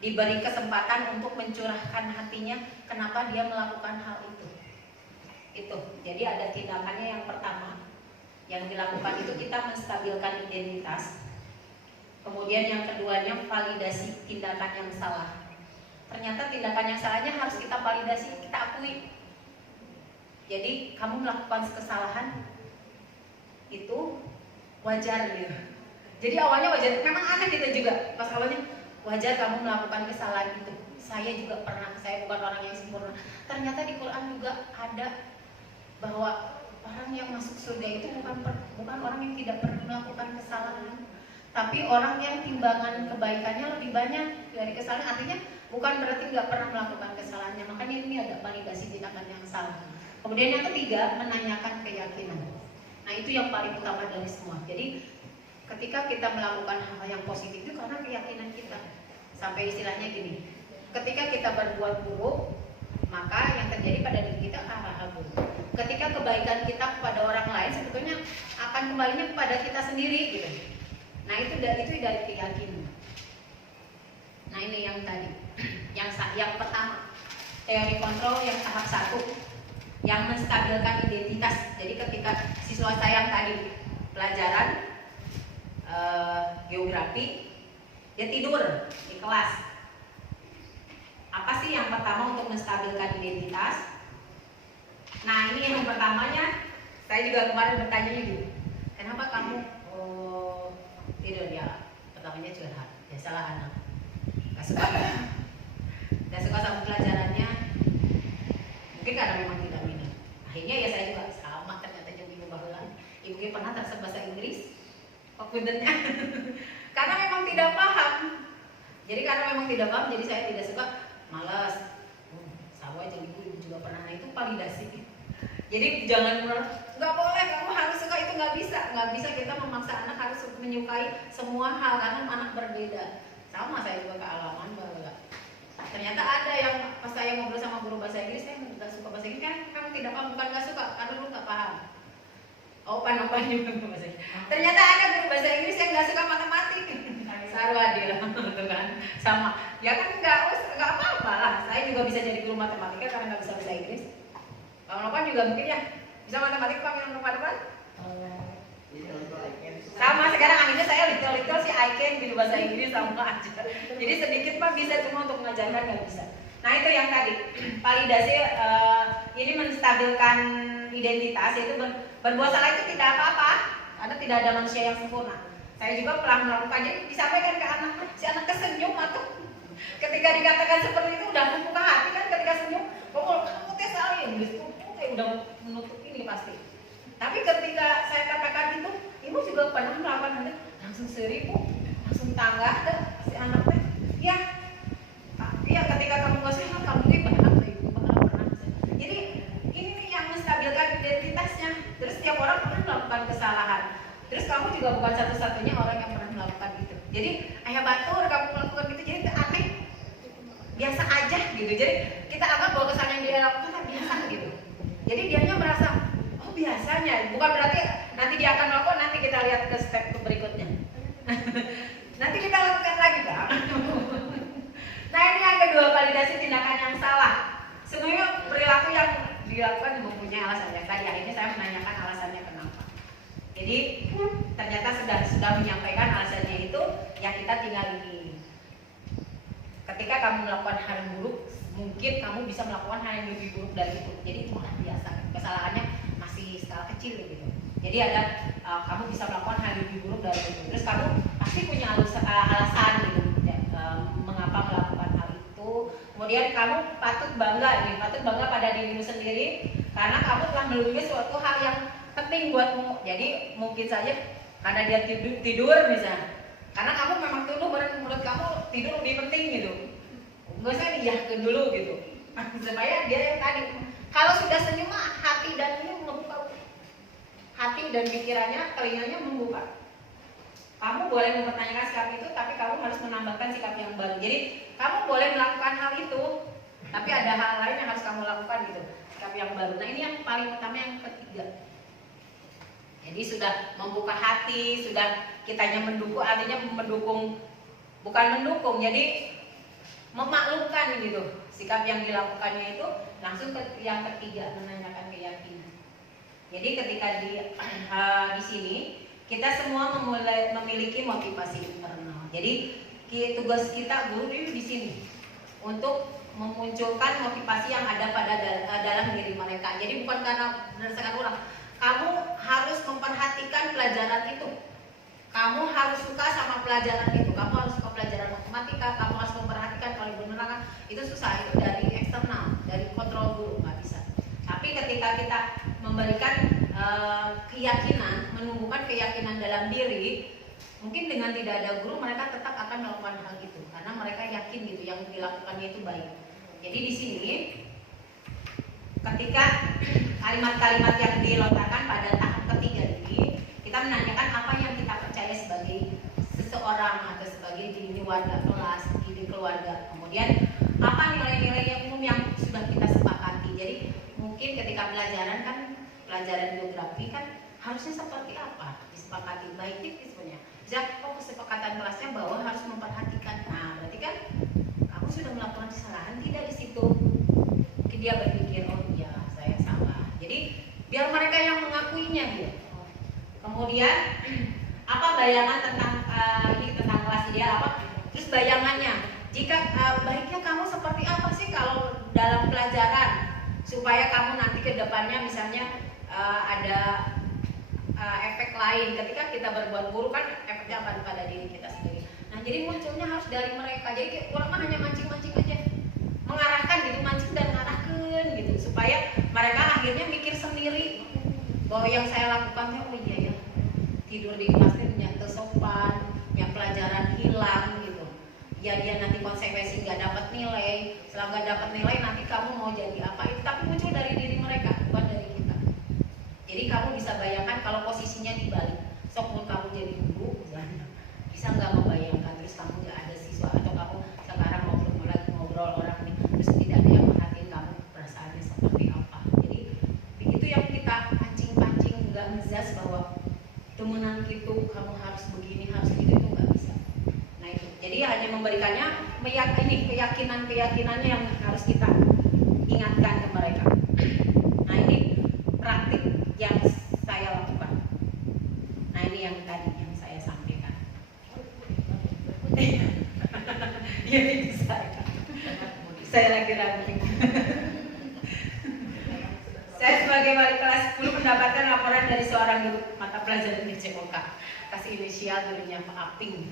diberi kesempatan untuk mencurahkan hatinya kenapa dia melakukan hal itu. Jadi ada tindakannya yang pertama yang dilakukan itu kita menstabilkan identitas. Kemudian yang keduanya validasi tindakan yang salah. Ternyata tindakan yang salahnya harus kita validasi, kita akui. Jadi kamu melakukan kesalahan itu wajar gitu. Jadi awalnya wajar, memang aneh kita juga pas awalnya wajar kamu melakukan kesalahan itu. Saya juga pernah, saya bukan orang yang sempurna. Ternyata di Quran juga ada bahwa orang yang masuk surga itu bukan orang yang tidak pernah melakukan kesalahan, tapi orang yang timbangan kebaikannya lebih banyak dari kesalahan. Artinya bukan berarti nggak pernah melakukan kesalahannya. Makanya ini ada validasi tindakan yang salah. Kemudian yang ketiga menanyakan keyakinan. Nah itu yang paling utama dari semua. Jadi ketika kita melakukan hal yang positif itu karena keyakinan kita. Sampai istilahnya gini, ketika kita berbuat buruk maka yang terjadi pada diri kita buruk. Ketika kebaikan kita kepada orang lain sebetulnya akan kembalinya kepada kita sendiri gitu. Nah itu itu dari keyakinan. Nah ini yang tadi, yang pertama teori kontrol yang tahap 1 yang menstabilkan identitas. Jadi ketika siswa saya yang tadi pelajaran geografi, dia tidur di kelas. Apa sih yang pertama untuk menstabilkan identitas? Nah ini yang pertamanya, saya juga kemarin bertanya gitu, kenapa kamu tidur? Ya pertamanya curhat, biasalah anak gak suka sama pelajarannya, mungkin karena memang tidak minat. Akhirnya ya saya juga sama, ternyata jadi ibu bahulan. Ibu pernah terses bahasa Inggris puntennya karena memang tidak paham. Jadi karena memang tidak paham, jadi saya tidak suka, malas. Sama aja ibu juga pernah, nah itu validasi. Jadi jangan nggak boleh kamu harus suka, itu nggak bisa kita memaksa anak harus menyukai semua hal karena anak berbeda. Sama saya juga kealaman bahwa ternyata ada yang pas saya ngobrol sama guru bahasa Inggris, saya nggak suka bahasa Inggris, kan kamu tidak paham, bukan nggak suka karena lu nggak paham. Oh pan juga bahasa Inggris. Ternyata ada guru bahasa Inggris yang nggak suka matematik. Sarwadil, gitu kan? Sama. Ya kan nggak apa-apa lah. Saya juga bisa jadi guru matematika karena nggak bisa bahasa Inggris. Kalau Nopan juga mungkin ya bisa matematika, panggil Nopan. Sama sekarang akhirnya saya little sih I can gitu bahasa Inggris sama aja. Jadi sedikit Pak bisa, cuma untuk mengajarkan nggak bisa. Nah itu yang tadi validasi, ini menstabilkan identitas. Itu berbuat salah itu tidak apa-apa, karena tidak ada manusia yang sempurna. Saya juga pernah melakukan, jadi disampaikan ke anak, si anak kesenyum atau ketika dikatakan seperti itu udah membuka hati kan, ketika senyum, kamu tes salin gitu, kayak udah menutup ini pasti. Tapi ketika saya katakan itu, ibu juga pernah melakukan itu, langsung seribu, langsung tangga dan si anaknya, ya ketika kamu nggak sehat, kamu ini berhak, ibu pernah. Jadi ini nih yang menstabilkan identitasnya. Terus setiap orang pernah melakukan kesalahan. Terus kamu juga bukan satu-satunya orang yang pernah melakukan itu. Jadi ayah batur kamu melakukan itu, jadi itu aneh, biasa aja gitu. Jadi kita anggap bahwa kesalahan yang dia lakukan biasa gitu. Jadi dianya merasa biasanya, bukan berarti nanti dia akan melakukan, nanti kita lihat ke step berikutnya. Nanti kita lakukan lagi kan. Nah ini yang kedua, validasi tindakan yang salah. Sebenarnya perilaku yang dilakukan mempunyai alasannya. Tadi akhirnya saya menanyakan alasannya kenapa. Jadi ternyata sudah menyampaikan alasannya itu, ya kita tinggal ini. Ketika kamu melakukan hal yang buruk, mungkin kamu bisa melakukan hal yang lebih buruk dari itu. Jadi itu malah biasa, kesalahannya masih skala kecil gitu. Jadi ada kamu bisa melakukan hal yang lebih buruk dari itu. Terus kamu pasti punya alasan gitu, mengapa melakukan hal itu. Kemudian kamu patut bangga pada dirimu sendiri karena kamu telah melalui suatu hal yang penting buatmu. Jadi mungkin saja karena dia tidur misalnya, karena kamu memang tunduk menurut kamu tidur lebih penting gitu. Nggak usah diyakin dulu gitu. Supaya dia yang tadi, kalau sudah senyum hati dan ini membuka, hati dan pikirannya, telinganya membuka. Kamu boleh mempertanyakan sikap itu, tapi kamu harus menambahkan sikap yang baru. Jadi kamu boleh melakukan hal itu, tapi ada hal lain yang harus kamu lakukan gitu, sikap yang baru. Nah ini yang paling utama, yang ketiga. Jadi sudah membuka hati, sudah kitanya mendukung, artinya mendukung, bukan mendukung. Jadi memaklumkan gitu sikap yang dilakukannya itu. Langsung ke yang ketiga, menanyakan keyakinan. Jadi ketika di sini kita semua memiliki motivasi internal. Jadi tugas kita guru ini di sini untuk memunculkan motivasi yang ada pada dalam diri mereka. Jadi bukan karena berdasarkan orang. Kamu harus memperhatikan pelajaran itu. Kamu harus suka sama pelajaran itu. Kamu harus suka pelajaran matematika. Kamu harus memperhatikan kalau penerangan itu susah, itu dari eksternal, dari kontrol guru, nggak bisa. Tapi ketika kita memberikan keyakinan, menumbuhkan keyakinan dalam diri, mungkin dengan tidak ada guru mereka tetap akan melakukan hal itu karena mereka yakin gitu yang dilakukannya itu baik. Jadi di sini ketika kalimat-kalimat yang dilontarkan pada tahap ketiga ini, kita menanyakan apa yang kita percaya sebagai seseorang atau sebagai diri warga kelas, diri keluarga. Kemudian apa nilai-nilai yang umum yang sudah kita sepakati. Jadi mungkin ketika pelajaran geografi kan harusnya seperti apa disepakati, baik tipis punya. Bisa kesepakatan dia berpikir, oh iya saya salah. Jadi biar mereka yang mengakuinya gitu. Kemudian apa bayangan tentang ini tentang kelas ideal apa? Terus bayangannya, jika baiknya kamu seperti apa sih kalau dalam pelajaran supaya kamu nanti ke depannya misalnya ada efek lain ketika kita berbuat buruk kan efeknya apa pada diri kita sendiri. Nah jadi munculnya harus dari mereka. Jadi orang mah hanya mancing-mancing aja, mengarahkan gitu, mancing dan ngarahkan gitu supaya mereka akhirnya mikir sendiri bahwa yang saya lakukan oh iya ya tidur di kelas itu nyata sopan, yang pelajaran hilang gitu. Ya dia nanti konsekuensi nggak dapat nilai, setelah nggak dapat nilai nanti kamu mau jadi apa itu tapi muncul dari diri mereka bukan dari kita. Jadi kamu bisa bayangkan kalau posisinya dibalik, sok mau kamu jadi guru, bisa nggak membayangkan terus kamu nggak ada siswa atau kamu sekarang ngobrol orang nih, terus tidak ada yang perhatiin kamu perasaannya seperti apa. Jadi begitu yang kita pancing-pancing nggak ngejudge bahwa temenan gitu kamu harus begini harus gitu itu nggak bisa. Nah itu jadi hanya memberikannya meyakini keyakinannya yang harus kita ingatkan ke mereka. Nah ini praktik yang saya lakukan. Nah ini yang tadi yang saya sampaikan. Ya itu saya lagi ranting. Saya sebagai wali kelas 10 mendapatkan laporan dari seorang guru mata pelajaran di COK. Kasih inisial gurunya Pak Aping.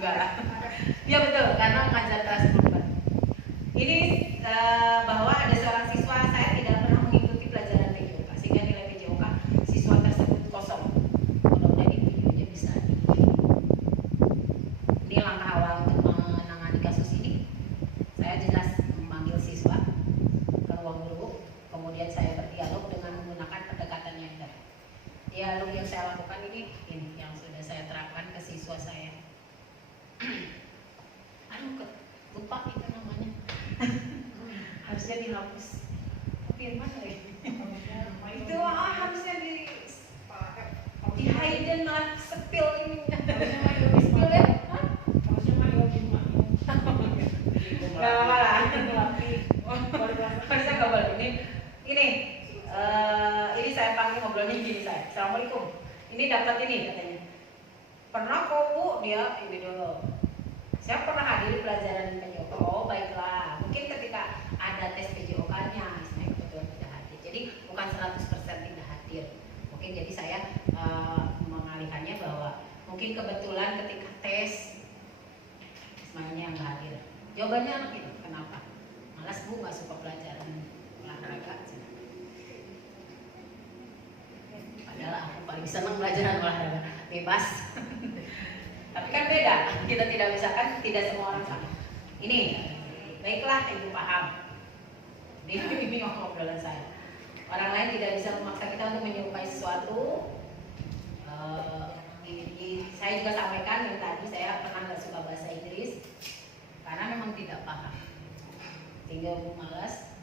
Enggak lah. Ya betul, karena mengajar kelas 10. Ini bahwa ada seorang siswa saya tidak pernah mengikuti pelajaran PJOK sehingga nilai PJOK siswa tersebut kosong. Mudah-mudahan ini videonya bisa ini langkah awal untuk menangani kasus ini. Saya jelas memanggil siswa ke ruang guru, kemudian saya berdialog dengan menggunakan pendekatan yang baik. Dialog yang saya lakukan ini yang sudah saya terapkan ke siswa saya. Aduh, lupa itu namanya. Harusnya dihapus. Tapi yang mana ya? Itu harusnya di hidden malah sepil ini. Sepil ya? Gak apa-apa lah. Harusnya gak boleh. Ini saya panggil ngobrolnya gini saya. Assalamualaikum. Ini dapat ini katanya. Pernah kok Bu dia ini dulu. Saya pernah hadir pelajaran PJOK. Oh baiklah. Mungkin ketika ada tes PJOK-nya, saya kebetulan tidak hadir. Jadi bukan 100% tidak hadir. Mungkin jadi saya mengalihkannya bahwa mungkin kebetulan ketika tes semuanya yang hadir. Jawabannya anak itu kenapa? Malas Bu nggak suka pelajaran olahraga. Padahal aku paling senang pelajaran olahraga bebas. Tapi kan beda, kita tidak bisa kan tidak semua orang sama. Ini, baiklah ibu paham. Ini ngobrolan saya. Orang lain tidak bisa memaksa kita untuk menyerupai sesuatu. Saya juga sampaikan yang tadi saya pernah nggak suka bahasa Inggris karena memang tidak paham, sehingga aku malas.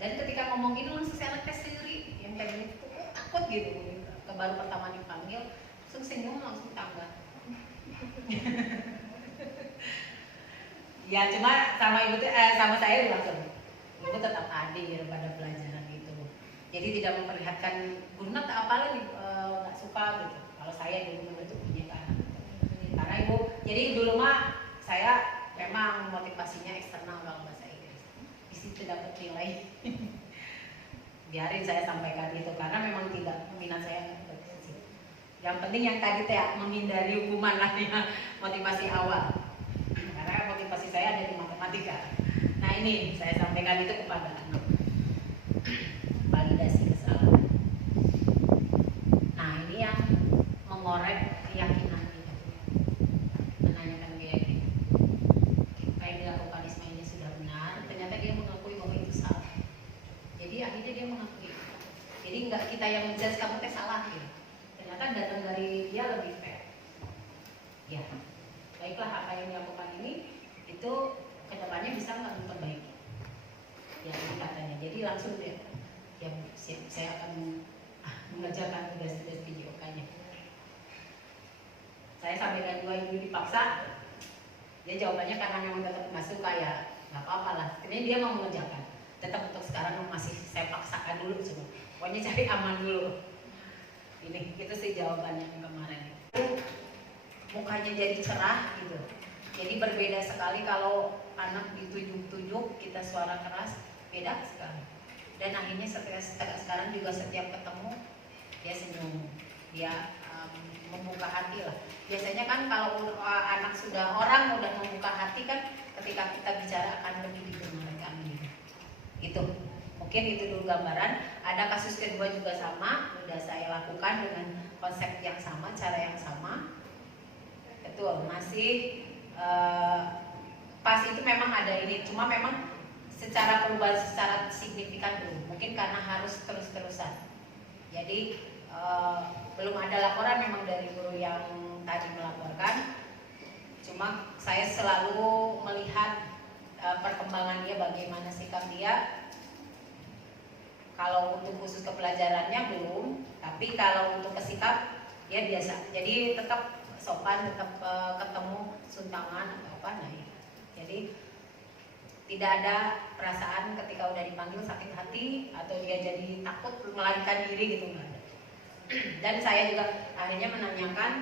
Dan ketika ngomong ini langsung saya tes sendiri, yang kayak gini tuh takut gitu. Baru pertama dipanggil, langsung senyum langsung tanggap. Ya cuma sama ibu sama saya langsung ibu tetap hadir pada pelajaran itu. Jadi tidak memperlihatkan guru tak apalah nggak suka gitu. Kalau saya dulu itu punya kan. Karena ibu jadi dulu mah saya memang motivasinya eksternal kalau bahasa Inggris. Di situ dapat nilai. Biarin saya sampaikan itu karena memang tidak minat saya. Yang penting yang tadi menghindari hukuman lah ya, motivasi awal. Karena motivasi saya ada di matematika. Nah ini saya sampaikan itu kepada anak. Validasi kesalahan. Nah ini yang mengorek keyakinan kita. Menanyakan keyakinan. Apa yang dilakukan Ismail ini sudah benar. Ternyata dia mengakui bahwa itu salah. Jadi akhirnya dia mengakui. Jadi enggak kita yang menjudge kamu salah gitu. Ternyata datang dari dia lebih fair. Ya, baiklah apa yang dilakukan ini itu kedepannya bisa nggak memperbaiki. Ya ini katanya. Jadi langsung deh, ya saya akan mengerjakan tugas-tugas PJOK-nya. Saya sampaikan dua ibu dipaksa. Dia jawabannya karena memang tetap nggak suka ya nggak apa-apa lah. Ini dia mau mengerjakan. Tetap untuk sekarang masih saya paksakan dulu coba. Pokoknya cari aman dulu. Ini itu sih jawabannya yang kemarin. Mukanya jadi cerah gitu. Jadi berbeda sekali kalau anak ditunjuk-tunjuk kita suara keras, beda sekali. Dan akhirnya sekarang juga setiap ketemu dia senyum, dia membuka hati lah. Biasanya kan kalau anak orang udah membuka hati kan ketika kita bicara akan lebih didengarkan gitu. Itu mungkin itu dulu gambaran. Ada kasus kedua juga sama, udah saya lakukan dengan konsep yang sama, cara yang sama. Betul, masih pas itu memang ada ini, cuma memang secara perubahan secara signifikan belum. Mungkin karena harus terus-terusan. Jadi belum ada laporan memang dari guru yang tadi melaporkan. Cuma saya selalu melihat perkembangan dia, bagaimana sikap dia. Kalau untuk khusus kepelajarannya belum, tapi kalau untuk kesikap dia biasa. Jadi tetap sopan, tetap ketemu suntangan atau apa, nah ya. Jadi tidak ada perasaan ketika udah dipanggil sakit hati atau dia jadi takut melarikan diri gitu, enggak ada. Dan saya juga akhirnya menanyakan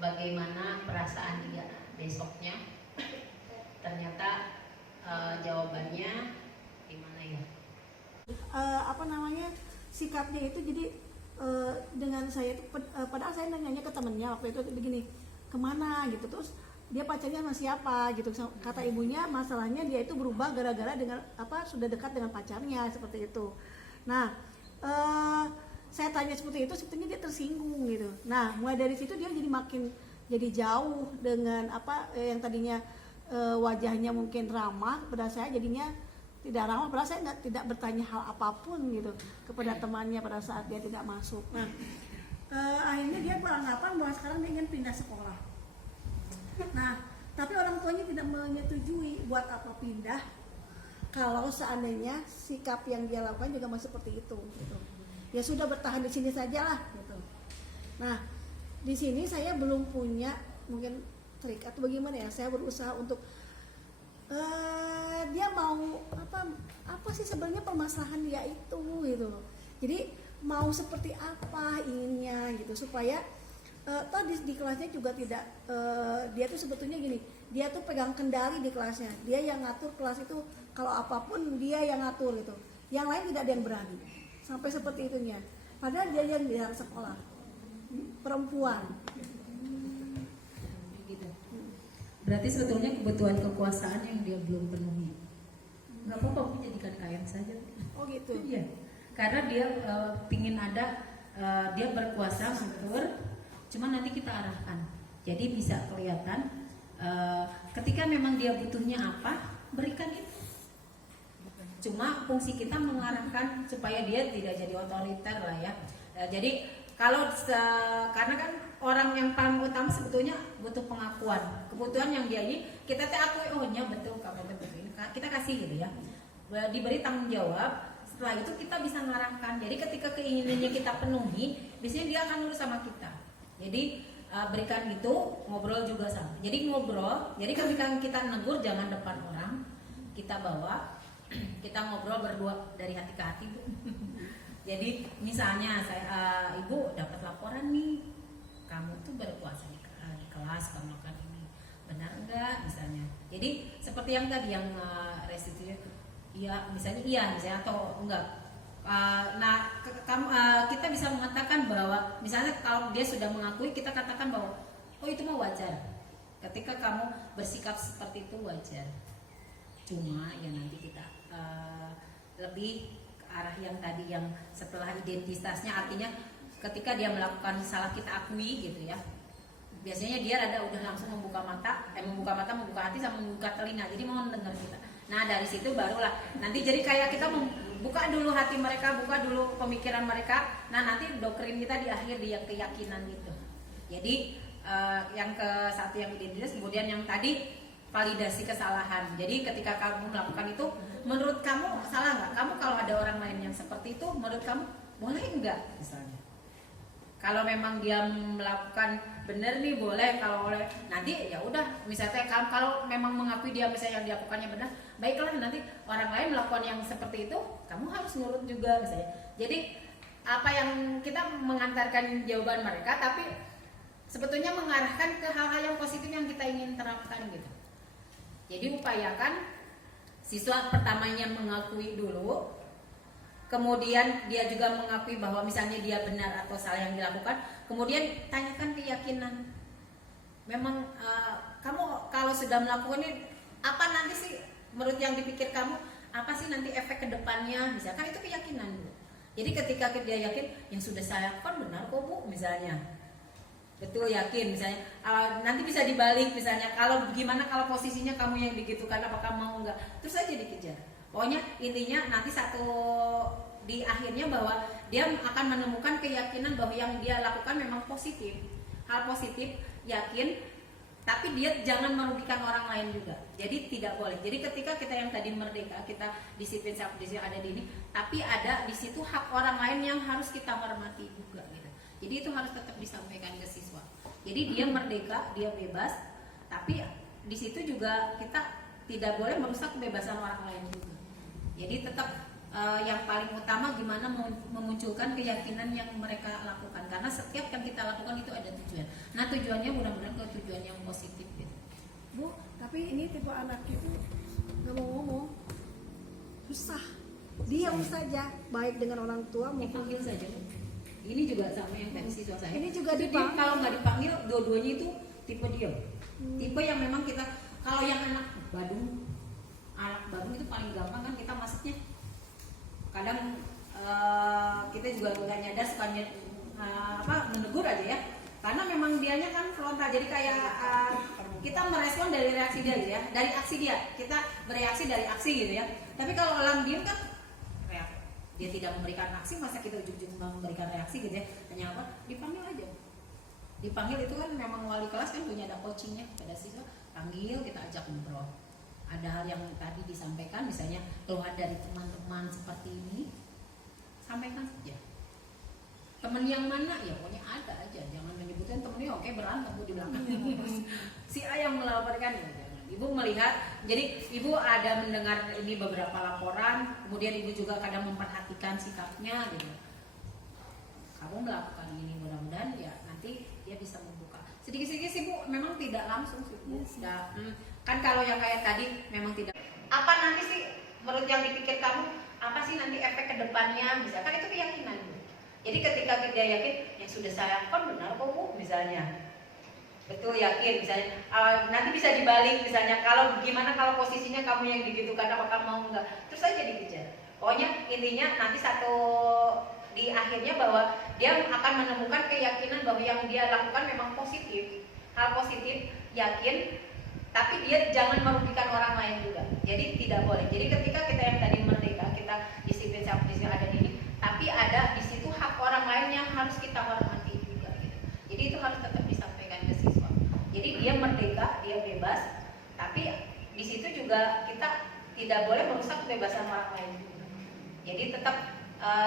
bagaimana perasaan dia besoknya. Ternyata jawabannya gimana ya? Sikapnya itu jadi dengan saya itu padahal saya nanya ke temennya waktu itu begini, kemana gitu, terus dia pacarnya sama siapa gitu, kata ibunya masalahnya dia itu berubah gara-gara dengan sudah dekat dengan pacarnya seperti itu. Nah saya tanya seperti itu, sebetulnya dia tersinggung gitu. Nah mulai dari situ dia jadi makin jadi jauh dengan yang tadinya wajahnya mungkin ramah kepada saya, jadinya tidak ramah. Padahal saya tidak bertanya hal apapun gitu kepada temannya pada saat dia tidak masuk. Nah akhirnya dia beranggapan bahwa sekarang dia ingin pindah sekolah. Nah tapi orang tuanya tidak menyetujui buat apa pindah kalau seandainya sikap yang dia lakukan juga masih seperti itu gitu. Ya sudah, bertahan di sini saja lah gitu. Nah di sini saya belum punya mungkin trik atau bagaimana ya, saya berusaha untuk dia mau apa sih sebenarnya permasalahan dia itu gitu. Jadi mau seperti apa inginnya gitu, supaya di kelasnya juga tidak dia tuh sebetulnya gini, dia tuh pegang kendali di kelasnya, dia yang ngatur kelas itu, kalau apapun dia yang ngatur gitu, yang lain tidak ada yang berani, sampai seperti itunya. Padahal dia yang di sekolah perempuan. Berarti sebetulnya kebutuhan kekuasaan yang dia belum penuhi. Nggak apa-apa, jadikan kain saja. Oh gitu. Iya. Karena dia pingin ada, dia berkuasa mengatur, cuma nanti kita arahkan. Jadi bisa kelihatan ketika memang dia butuhnya apa, berikan itu. Cuma fungsi kita mengarahkan supaya dia tidak jadi otoriter lah ya. Jadi kalau karena kan orang yang paling utama sebetulnya butuh pengakuan, kebutuhan yang dia ini kita akui, oh iya betul kamu betul ini, kita kasih gitu ya, diberi tanggung jawab. Setelah itu kita bisa mengarahkan. Jadi ketika keinginannya kita penuhi, biasanya dia akan nurut sama kita. Jadi berikan itu, ngobrol juga sama. Jadi ngobrol, jadi ketika kita negur jangan depan orang, kita bawa, kita ngobrol berdua dari hati ke hati, Bu. Jadi misalnya ibu dapat laporan nih, kamu tuh berpuasa di kelas, kamu melakukan ini, benar enggak misalnya. Jadi seperti yang tadi yang restitusi, iya misalnya atau enggak. Kita bisa mengatakan bahwa misalnya kalau dia sudah mengakui, kita katakan bahwa oh itu mah wajar. Ketika kamu bersikap seperti itu wajar. Cuma ya nanti kita lebih arah yang tadi yang setelah identitasnya, artinya ketika dia melakukan salah kita akui gitu ya, biasanya dia udah langsung membuka mata, membuka hati sama membuka telinga, jadi mau dengar kita. Nah dari situ barulah nanti jadi kayak kita buka dulu hati mereka, buka dulu pemikiran mereka. Nah nanti doktrin kita di akhir dia keyakinan gitu. Jadi yang ke satu yang identitas, kemudian yang tadi validasi kesalahan. Jadi ketika kamu melakukan itu, menurut kamu salah nggak? Kamu kalau ada orang lain yang seperti itu, menurut kamu boleh nggak misalnya? Kalau memang dia melakukan bener nih boleh, kalau boleh nanti ya udah, misalnya kalau memang mengakui dia misalnya yang dilakukannya benar, baiklah, nanti orang lain melakukan yang seperti itu kamu harus nurut juga misalnya. Jadi apa yang kita mengantarkan jawaban mereka, tapi sebetulnya mengarahkan ke hal-hal yang positif yang kita ingin terapkan gitu. Jadi upayakan siswa pertamanya mengakui dulu, kemudian dia juga mengakui bahwa misalnya dia benar atau salah yang dilakukan, kemudian tanyakan keyakinan. Memang kamu kalau sudah melakukan ini, apa nanti sih menurut yang dipikir kamu, apa sih nanti efek kedepannya, misalkan itu keyakinan dulu. Jadi ketika dia yakin yang sudah saya lakukan benar kok Bu, misalnya betul yakin, misalnya nanti bisa dibalik, misalnya kalau gimana kalau posisinya kamu yang digitukan, apakah mau enggak, terus aja dikejar. Pokoknya intinya nanti di akhirnya bahwa dia akan menemukan keyakinan bahwa yang dia lakukan memang positif, hal positif, yakin, tapi dia jangan merugikan orang lain juga. Jadi tidak boleh. Jadi ketika kita yang tadi merdeka, kita disiplin self-discipline ada di ini, tapi ada di situ hak orang lain yang harus kita hormati juga gitu. Jadi itu harus tetap disampaikan ke siswa. Jadi dia merdeka, dia bebas, tapi di situ juga kita tidak boleh merusak kebebasan orang lain juga. Jadi tetap yang paling utama gimana memunculkan keyakinan yang mereka lakukan, karena setiap yang kita lakukan itu ada tujuan. Nah tujuannya mudah-mudahan ke tujuan yang positif gitu. Bu, tapi ini tipe anak itu nggak mau ngomong, susah, diam saja, baik dengan orang tua maupun Dipanggil saja. Ini juga sama yang tadi siswa saya. Ini juga Jadi dipanggil. kalau nggak dipanggil, dua-duanya itu tipe diam. Tipe yang memang kita, kalau yang anak Badung itu paling gampang kan kita masuknya. Kadang kita juga nggak nyadar suka menegur aja ya, karena memang dianya kan frontal, jadi kayak kita merespon dari reaksi dia gitu ya, dari aksi dia, kita bereaksi dari aksi gitu ya. Tapi kalau orang diam kan dia tidak memberikan aksi, masa kita ujung-ujung memberikan reaksi gitu ya. Hanya apa? Dipanggil aja. Dipanggil itu kan memang wali kelas kan punya ada coachingnya pada siswa, panggil, kita ajak ngobrol. Ada hal yang tadi disampaikan, misalnya keluhan dari teman-teman seperti ini, sampaikan saja. Teman yang mana? Ya pokoknya ada aja, jangan menyebutkan temennya oke berantem Bu di belakang. Si A yang melaporkan ya jangan. Ibu melihat, jadi ibu ada mendengar ini beberapa laporan, kemudian ibu juga kadang memperhatikan sikapnya gitu. Kamu melakukan ini, mudah-mudahan ya nanti dia bisa membuka. Sedikit-sedikit sih Bu, memang tidak langsung sih Bu. Kan kalau yang kayak tadi memang tidak. Apa nanti sih menurut yang dipikir kamu, apa sih nanti efek kedepannya, misalkan itu keyakinan Bu. Jadi ketika dia yakin yang sudah saya lakukan benar kok Bu, misalnya betul yakin, misalnya nanti bisa dibalik, misalnya kalau gimana kalau posisinya kamu yang digitukan, apakah mau enggak, terus aja dikejar. Pokoknya intinya nanti di akhirnya bahwa dia akan menemukan keyakinan bahwa yang dia lakukan memang positif, hal positif, yakin, tapi dia jangan merugikan orang lain juga. Jadi tidak boleh. Jadi ketika kita yang tadi merdeka, kita disiplin self-discipline ada di ini, tapi ada di situ hak orang lain yang harus kita hormati juga gitu. Jadi itu harus tetap disampaikan ke siswa. Jadi dia merdeka, dia bebas, tapi di situ juga kita tidak boleh merusak kebebasan orang lain juga. Jadi tetap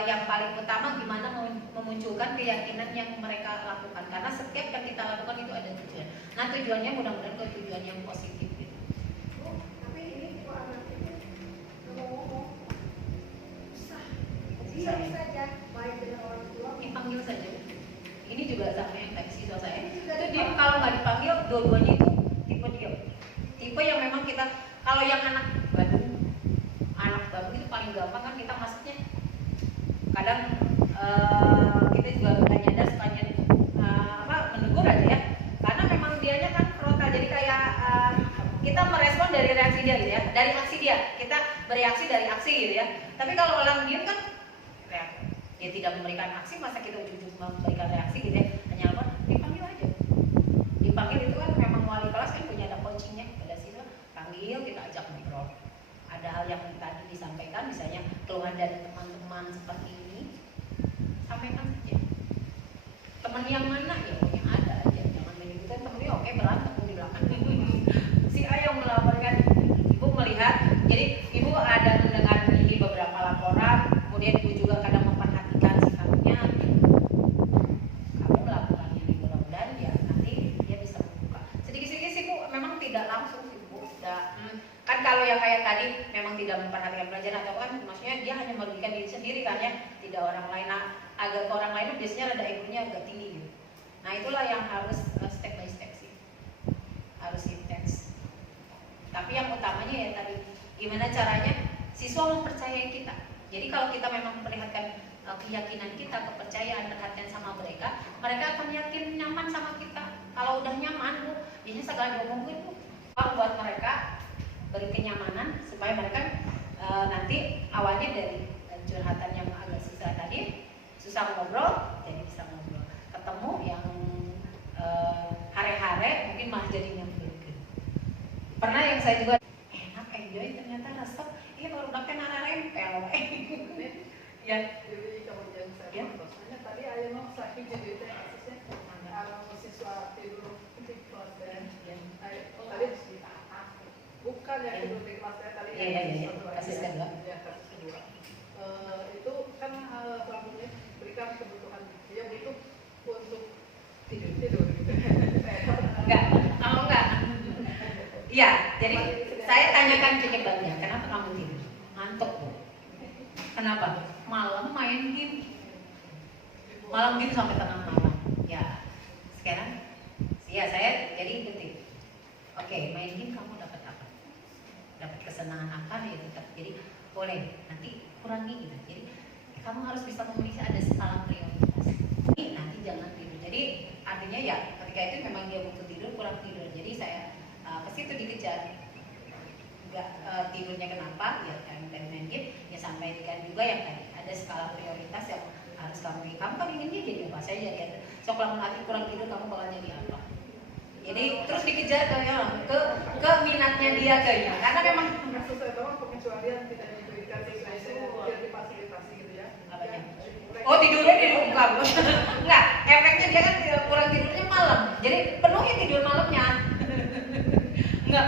yang paling utama gimana memunculkan keyakinan yang mereka lakukan, karena setiap yang kita lakukan itu ada tujuan. Nah tujuannya mudah-mudahan ke tujuan yang positif gitu. tapi ini tipe anak itu nggak mau ngomong, susah, diam saja, baik dengan orang tua. Dipanggil saja. Ini juga sama yang tadi siswa saya. Ini juga Itu dia kalau nggak dipanggil, dua-duanya itu tipe diam. Tipe yang memang kita, kalau yang anak baru itu paling gampang kan kita masuknya. Kadang kita juga nggak nyadar supaya menegur aja ya, karena memang dianya kan frontal, jadi kayak kita merespon dari reaksi dia gitu ya, dari aksi dia, kita bereaksi dari aksi gitu ya. Tapi kalau orang diam kan dia tidak memberikan aksi, masa kita ujung-ujung memberikan reaksi gitu ya. Hanya apa? Dipanggil aja. Dipanggil itu kan memang wali kelas kan punya ada coachingnya pada siswa, panggil, kita ajak ngobrol. Ada hal yang tadi disampaikan, misalnya keluhan dari teman-teman seperti ini, sampaikan saja. Teman yang mana? Ya pokoknya ada aja, jangan menyebutkan temennya oke berantem di belakang. Si A yang melaporkan, ibu melihat, jadi ibu ada mendengar ini beberapa laporan, kemudian ibu juga kadang memperhatikan sikapnya. Kamu melakukan ini, mudah-mudahan ya nanti tidak langsung sih Bu. Kan kalau yang kayak tadi memang tidak memperhatikan pelajaran atau kan maksudnya dia hanya merugikan diri sendiri kan ya, tidak orang lain. Nah, agak ke orang lain biasanya rada egonya agak tinggi gitu. Nah itulah yang harus step by step sih, harus intens. Tapi yang utamanya ya tadi gimana caranya siswa mempercayai kita. Jadi kalau kita memang memperlihatkan keyakinan kita, kepercayaan, perhatian sama mereka, mereka akan yakin nyaman sama kita. Kalau udah nyaman Bu, biasanya segala diomongin Bu, buat mereka beri kenyamanan supaya mereka nanti awalnya dari curhatan yang agak susah tadi, susah ngobrol, jadi bisa ngobrol. Ketemu yang hare-hare mungkin malah jadi nyambung. Pernah yang saya juga enak, enjoy, ternyata rasa baru udah kena nempel. Ya. Jadi kamu jangan saya Ya. maksudnya tadi ayah mau sakit jadi teh kasusnya kalau siswa tidur di kelas dan tadi bukan yang tidur di kelas tadi Iya. Kasus kedua. Ya, kasus kedua. Itu kan lagunya berikan kebutuhan dia butuh untuk tidur gitu. Enggak. Iya, jadi saya tanyakan penyebabnya, kenapa kamu tidur? Ngantuk Bu. Kenapa? Malam main game. Malam game sampai tengah malam. Ya, sekarang ya saya jadi ikuti. Oke, main game kamu dapat apa? Dapat kesenangan apa ya tetap. Jadi boleh nanti kurangi gitu. Jadi kamu harus bisa memenuhi ada skala prioritas. Ini nanti jangan tidur. Jadi artinya ya ketika itu memang dia butuh tidur, kurang tidur. Jadi saya ke situ dikejar. Enggak tidurnya kenapa? Ya kan main game. Ya sampaikan juga yang tadi ada skala prioritas yang harus kamu kan inginnya jadi apa? Saya jadi sok lamun hati kurang tidur kamu bakal jadi apa? Jadi terus dikejar ke minatnya dia kayaknya. Karena memang kasus saya tahu pengecualian tidak diberikan sesuai tidak difasilitasi gitu ya. apanya? Oh tidurnya di enggak. Enggak, efeknya dia kan kurang tidurnya malam. Jadi penuhi tidur malamnya. Enggak,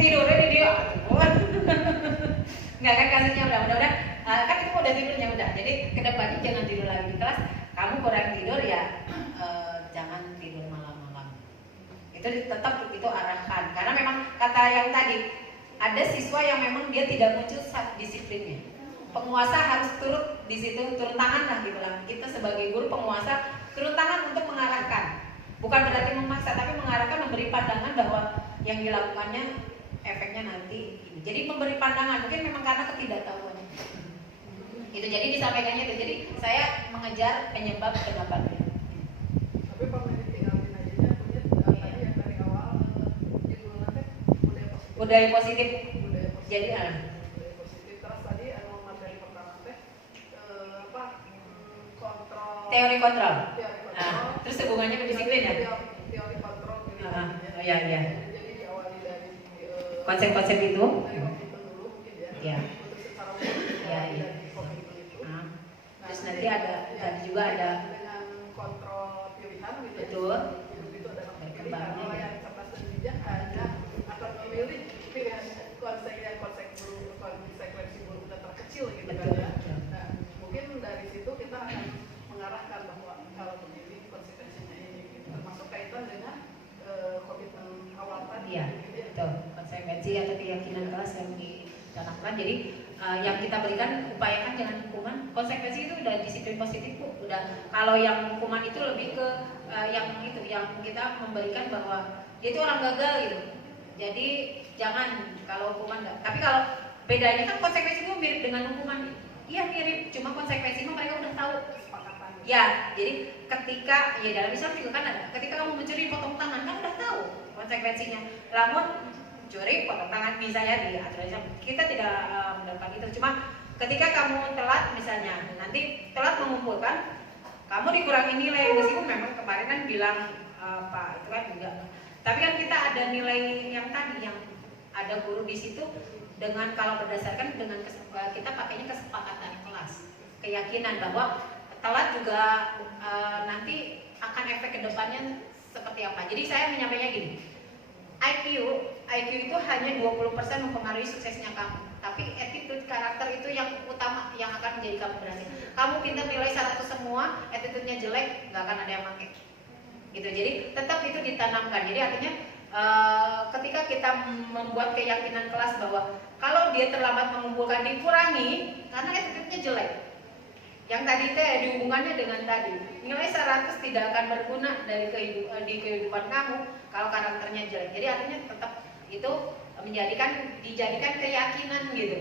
tidurnya di dia. Enggak kan kasusnya mudah-mudahan kan itu udah tidurnya udah. Jadi kedepannya jangan tidur lagi di kelas. Kamu kurang tidur ya jangan tidur malam-malam. Itu tetap itu arahkan. Karena memang kata yang tadi ada siswa yang memang dia tidak muncul disiplinnya. Penguasa harus turut di situ, turun tangan lah dibilang. Kita sebagai guru penguasa turun tangan untuk mengarahkan. Bukan berarti memaksa, tapi mengarahkan, memberi pandangan bahwa yang dilakukannya efeknya nanti. Jadi memberi pandangan, mungkin memang karena ketidaktahuan. Itu jadi disampaikannya itu. Jadi saya mengejar penyebab kenapa. Tapi pernah ditinggalin aja nya punya tadi yang dari awal judulnya teh budaya positif. Budaya positif. Jadi Budaya positif. Terus tadi materi pertama teh kontrol. teori kontrol. Teori kontrol. Terus hubungannya ke disiplin ya? Teori kontrol. Oh iya. Jadi diawali dari Konsep-konsep itu. dari waktu itu dulu mungkin ya. Iya. Untuk secara umum Iya. dari komitmen itu. Terus nanti ada tadi juga ada dengan kontrol pilihan gitu. betul. Itu ada pilihan. Berkembangnya. Kalau yang cerdas dan bijak hanya akan memilih pilihan konsekuensi buruknya terkecil gitu kan Betul. ya. Nah, mungkin dari situ kita akan mengarahkan bahwa kalau memilih konsekuensinya ini gitu. Termasuk kaitan dengan komitmen awal tadi. Iya, gitu ya. betul. Konsekuensi atau keyakinan kelas yang ditanamkan. Jadi yang kita berikan upayakan jangan hukuman. Konsekuensi itu udah disiplin positif Bu. Udah kalau yang hukuman itu lebih ke yang kita memberikan bahwa dia itu orang gagal gitu. Jadi jangan kalau hukuman enggak. Tapi kalau bedanya kan konsekuensi itu mirip dengan hukuman. Iya mirip, cuma konsekuensinya mereka udah tahu. Kesepakatan. Ya, jadi ketika ya dalam Islam juga kan ada. Ketika kamu mencuri potong tangan kan udah tahu konsekuensinya. Namun curi potong tangan bisa ya di aturan Islam. Kita tidak melakukan itu. Cuma ketika kamu telat misalnya, nanti telat mengumpulkan, kamu dikurangi nilai meskipun memang kemarin kan bilang Pak itu kan juga. Tapi kan kita ada nilai yang tadi yang ada guru di situ dengan kalau berdasarkan dengan kita pakainya kesepakatan kelas, keyakinan bahwa telat juga nanti akan efek kedepannya seperti apa. Jadi saya menyampaikannya gini, IQ itu hanya 20% mempengaruhi suksesnya kamu, tapi attitude, karakter itu yang utama yang akan menjadi kamu berhasil. Kamu pintar nilai 100 semua, attitude-nya jelek, nggak akan ada yang pakai. Gitu. Jadi tetap itu ditanamkan. Jadi artinya ketika kita membuat keyakinan kelas bahwa kalau dia terlambat mengumpulkan dikurangi karena attitude-nya jelek. Yang tadi teh dihubungannya dengan tadi nilai 100 tidak akan berguna di kehidupan kamu kalau karakternya jelek. Jadi artinya tetap itu dijadikan keyakinan gitu.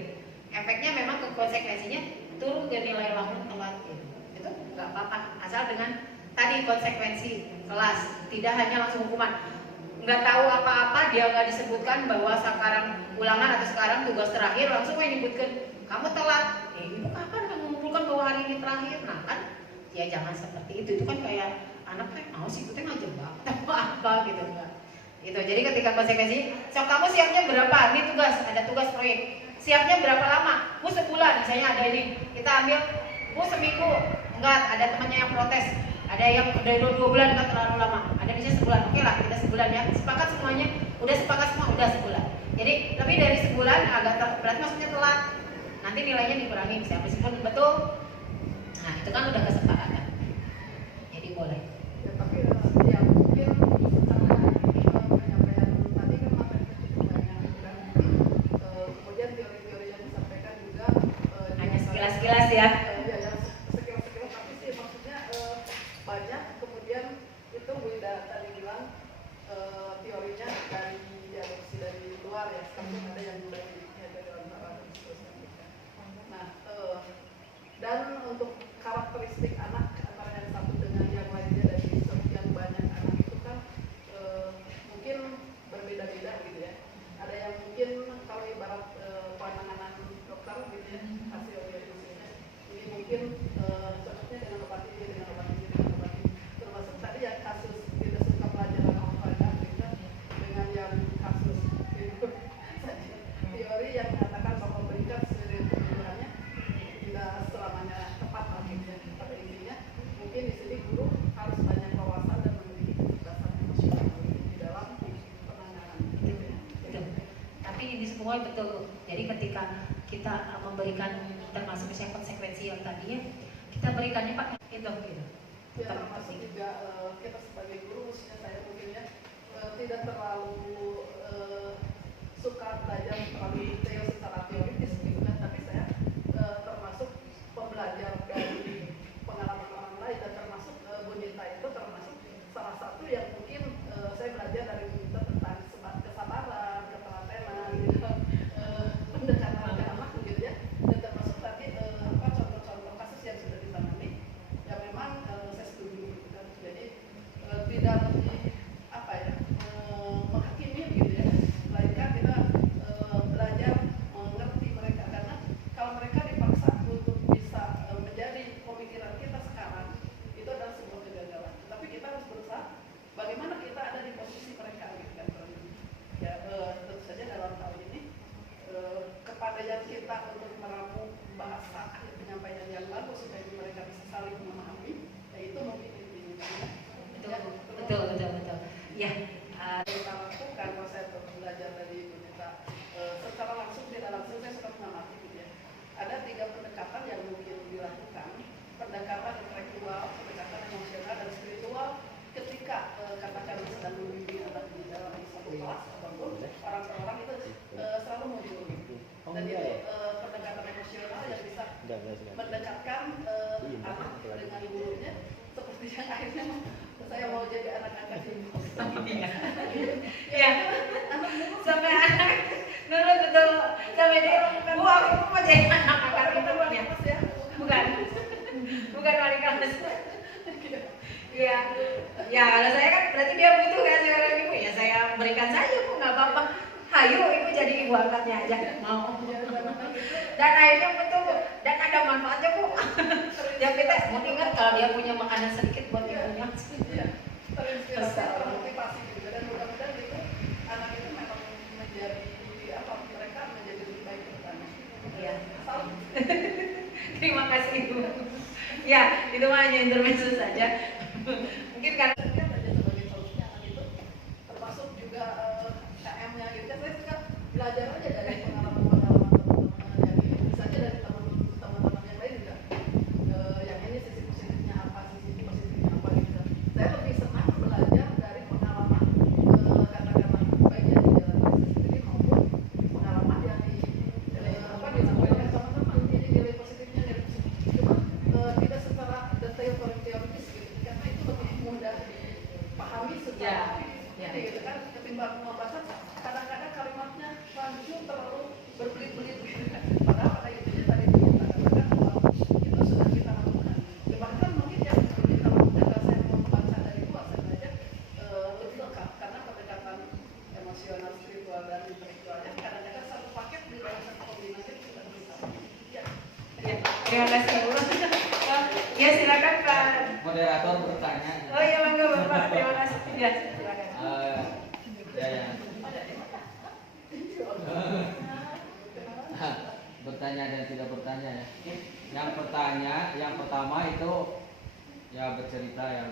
Efeknya memang ke konsekuensinya turun ke nilai lamun telat gitu. Itu nggak apa-apa asal dengan tadi konsekuensi kelas, tidak hanya langsung hukuman. Nggak tahu apa-apa dia nggak disebutkan bahwa sekarang ulangan atau sekarang tugas terakhir langsung menyebutkan kamu telat. Ibu kapan kamu mengumpulkan bahwa hari ini terakhir? Nah kan ya jangan seperti itu kan kayak anak kan mau sih kita ngajebak atau apa gitu enggak. Itu jadi ketika konsekuensi, so kamu siapnya berapa? Ini tugas, ada tugas proyek. Siapnya berapa lama? Sebulan, misalnya ada ini. Kita ambil, seminggu. Enggak, ada temannya yang protes. Ada yang udah 2 bulan, enggak terlalu lama. Ada misalnya sebulan, oke lah, kita sebulan ya. Sepakat semuanya, udah sepakat semua, udah sebulan. Jadi lebih dari sebulan agak berarti maksudnya telat. Nanti nilainya dikurangi, bisa meskipun betul. Nah itu kan udah kesepakatan. Jadi boleh. Ya, tapi ya mungkin karena penyampaian tadi kan materinya cukup banyak kan. Kemudian teori-teori yang disampaikan juga Hanya sekilas-sekilas ya. Ya, yang sekilas-sekilas tapi sih maksudnya banyak. Kemudian itu Bu Ida tadi bilang teorinya dari diadopsi dari luar ya, sekarang ada yang mulai dari antara dan seterusnya. Nah, dan untuk karakteristik anak antara yang satu dengan yang lainnya dari sekian banyak anak itu kan mungkin berbeda-beda gitu ya. Ada yang mungkin kalau ibarat penanganan dokter gitu ya, hasil diagnosisnya ini mungkin cocoknya dengan obat ini, dengan obat ini, dengan obat ini. Termasuk tadi yang kasus tidak suka pelajaran olahraga gitu, dengan yang kasus itu teori yang mengatakan bahwa berikan sendiri pemilihannya tidak selamanya tepat akhirnya. Tapi intinya mungkin di sini guru harus banyak wawasan dan memiliki kecerdasan emosional di dalam penanganan. Betul. Tapi ini semua betul. Jadi ketika kita memberikan termasuk misalnya konsekuensi yang tadi ya, kita berikannya Pak itu gitu. Ya, termasuk juga kita sebagai guru, khususnya saya mungkin ya tidak terlalu suka belajar terlalu detail secara teoritis gitu kan, tapi saya termasuk pembelajar dari pengalaman orang lain dan termasuk Bu Nita itu termasuk salah satu yang mungkin saya belajar dari Bu Nita tentang kesabaran, ketelatenan, gitu, pendekatan ke anak gitu ya, dan termasuk tadi contoh-contoh kasus yang sudah ditangani yang memang saya setuju gitu kan. Jadi tidak apa ya menghakimi gitu ya, melainkan kita belajar mengerti mereka, karena kalau mereka dipaksa untuk bisa menjadi pemikiran kita sekarang itu adalah sebuah kegagalan. Tapi kita harus berusaha bagaimana kita ada di posisi mereka gitu kan. Ya tentu saja dalam hal ini kepadanya kita untuk meramu bahasa penyampaian yang bagus supaya mereka bisa saling memahami, ya itu mungkin intinya. Betul. Ya. Kita lakukan kalau saya belajar dari Ibu Nita secara langsung tidak langsung saya suka mengamati gitu ya. Ada 3 pendekatan yang mungkin dilakukan: pendekatan intelektual, pendekatan emosional, dan spiritual ketika katakan sedang membimbing anak di dalam satu kelas ataupun orang per orang itu selalu muncul. Dan itu pendekatan emosional yang bisa mendekatkan anak dengan gurunya, seperti yang akhirnya saya mau jadi anak angkat ibu. Ya. Sampai anak nurut betul sampai dia Bu aku mau jadi anak angkat itu ya. Bukan wali kelas. Iya. Ya kalau saya kan berarti dia butuh kan seorang ibu, ya saya berikan saja Bu, nggak apa-apa. Hayu ibu jadi ibu angkatnya aja mau. Dan akhirnya betul Bu, dan ada manfaatnya Bu. Ya kita mau ingat kalau dia punya makanan sedikit buat ibunya. Terinspirasi, termotivasi juga, dan mudah-mudahan itu anak itu memang menjadi apa, mereka menjadi lebih baik ke depannya. Iya. Salam. Terima kasih Ibu. Ya, itu hanya intermezzo saja. Mungkin karena Dia belajar sebagai solusinya anak itu, termasuk juga KM-nya gitu kan. Saya suka belajar aja dari pengalaman-pengalaman teman-teman yang ini, bisa aja dari teman-teman yang lain juga. Yang ini sisi positifnya apa, sisi positifnya apa gitu. Saya lebih senang belajar dari pengalaman katakanlah membaca kadang-kadang kalimatnya lanjut terlalu berbelit-belit gitu kan. Padahal pada intinya tadi kita katakan bahwa itu sudah kita lakukan. Ya, bahkan mungkin yang kita lakukan adalah saya membaca dari luar, saya belajar lebih lengkap karena pendekatan emosional, spiritual dan intelektualnya kadang-kadang satu paket di dalam satu kombinasi itu sudah bisa. Ya. Ya, terima kasih Bu. Ya silakan Pak. Moderator bertanya. Oh iya monggo Bapak, terima kasih. Ya silakan. Ya. Bertanya dan tidak bertanya ya. Yang pertama itu ya bercerita yang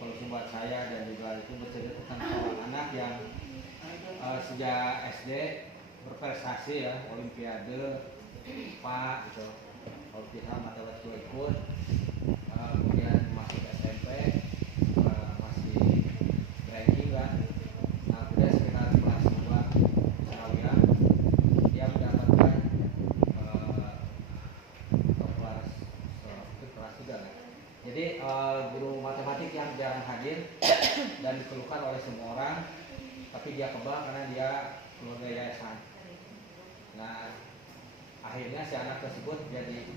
kalau buat saya dan juga itu bercerita tentang seorang anak yang sejak SD berprestasi ya, olimpiade, Pak gitu. Kalau kita matematika ikut, kemudian masuk SMP, masih ranking kan. Nah, kemudian sekitar kelas 2 persawian, dia mendapatkan kelas 3 kan. Jadi guru matematik yang jarang hadir dan dikeluhkan oleh semua orang, tapi dia kebal karena dia keluarga yayasan. Nah, akhirnya si anak tersebut jadi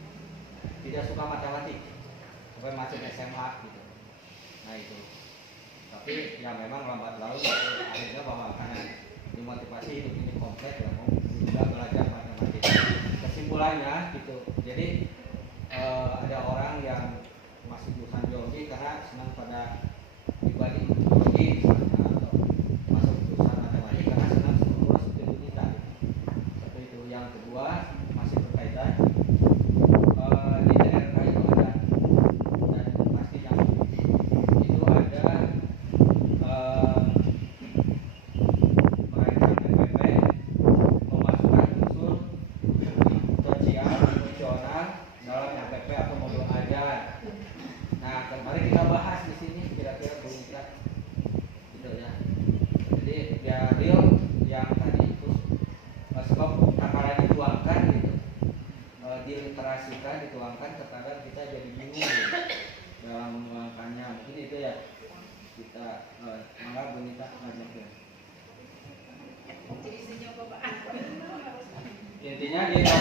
tidak suka matematik sampai masuk SMA gitu. Nah itu. Tapi ya memang lambat laun akhirnya bahwa karena dimotivasi hidup ini kompleks ya mau juga belajar matematika. Kesimpulannya gitu. Jadi ada orang yang masih jurusan biologi karena senang pada pribadi biologi atau masuk jurusan matematika karena senang struktur stabilitas. Seperti itu. Yang kedua masih berkaitan di daerah itu ada dan pasti yang itu ada merancang RPP memasukkan unsur sosial emosional dalam RPP atau modul ajar. Nah kemarin kita bahas di sini kira-kira berita gitu ya. Jadi ya real yang tadi itu sebab takaran dituangkan gitu, diliterasikan dituangkan, terkadang kita jadi bingung gitu, dalam menuangkannya. Mungkin itu ya kita mangga bonita ngajakin. Intinya intinya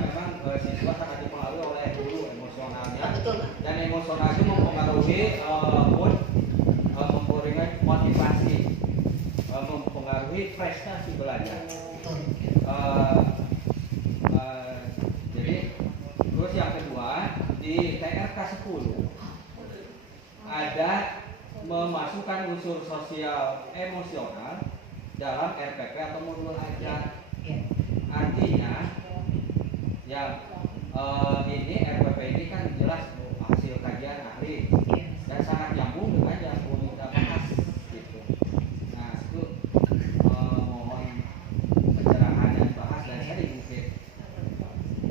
memang siswa sangat dipengaruhi oleh guru emosionalnya. Betul. Dan emosional itu mempengaruhi mood, mempengaruhi motivasi, mempengaruhi prestasi belajar. Jadi terus yang kedua di TRK 10 ada memasukkan unsur sosial emosional dalam RPP atau modul ajar. Artinya ya ini RPP ini kan jelas hasil kajian ahli dan sangat nyambung dengan yang kita bahas gitu. Nah itu mohon pencerahan dan bahas dari tadi mungkin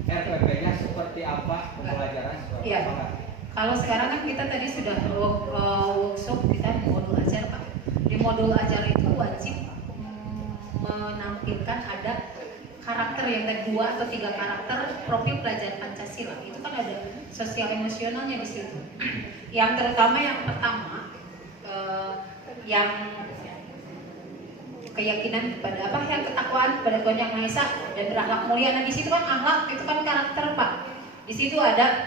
RPP-nya seperti apa, pembelajaran seperti Iya. apa. Kalau sekarang kan kita tadi sudah workshop kita di modul ajar Pak. Di modul ajar itu wajib menampilkan ada karakter yang ada 2 atau 3 karakter profil pelajar Pancasila. Itu kan ada sosial emosionalnya di situ. Yang terutama yang pertama yang keyakinan kepada apa, yang ketakwaan kepada Tuhan Yang Maha Esa dan berakhlak mulia. Nah di situ kan akhlak itu kan karakter Pak. Di situ ada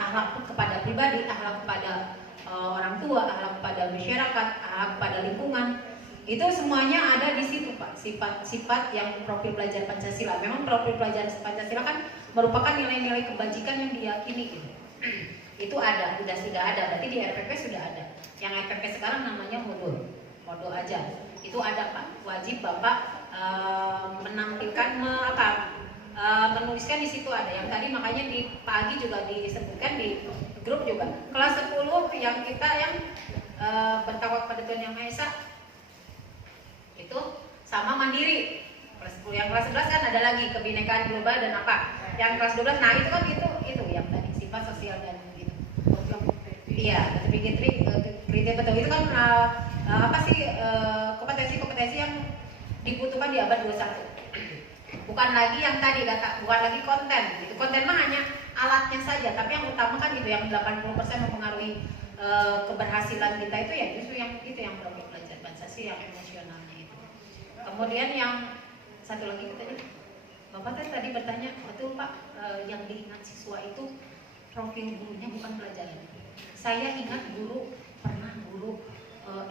akhlak kepada pribadi, akhlak kepada orang tua, akhlak kepada masyarakat, akhlak kepada lingkungan. Itu semuanya ada di situ Pak. Sifat-sifat yang profil pelajar Pancasila. Memang profil pelajar Pancasila kan merupakan nilai-nilai kebajikan yang diyakini gitu. Itu ada, sudah ada. Berarti di RPP sudah ada. Yang RPP sekarang namanya modul ajar. Itu ada Pak. Wajib Bapak menampilkan menuliskan di situ ada. Yang tadi makanya di pagi juga disebutkan di grup juga. Kelas 10 yang kita yang bertawakal pada Tuhan Yang Maha Esa itu sama mandiri. Kelas 10, yang kelas 11 kan ada lagi kebinekaan global dan apa. Yang kelas 12 nah itu kan itu yang tadi sifat sosial dan itu. Iya, kriteria betul itu kan apa sih kompetensi-kompetensi yang dibutuhkan di abad 21. Bukan lagi yang tadi bukan lagi konten gitu. Konten mah hanya alatnya saja, tapi yang utama kan itu yang 80% mempengaruhi keberhasilan kita itu ya justru yang itu yang program belajar Pancasila yang emosionalnya itu. Kemudian yang satu lagi katanya, Bapak tadi bertanya, betul Pak, yang diingat siswa itu profil gurunya bukan pelajaran. Saya ingat pernah guru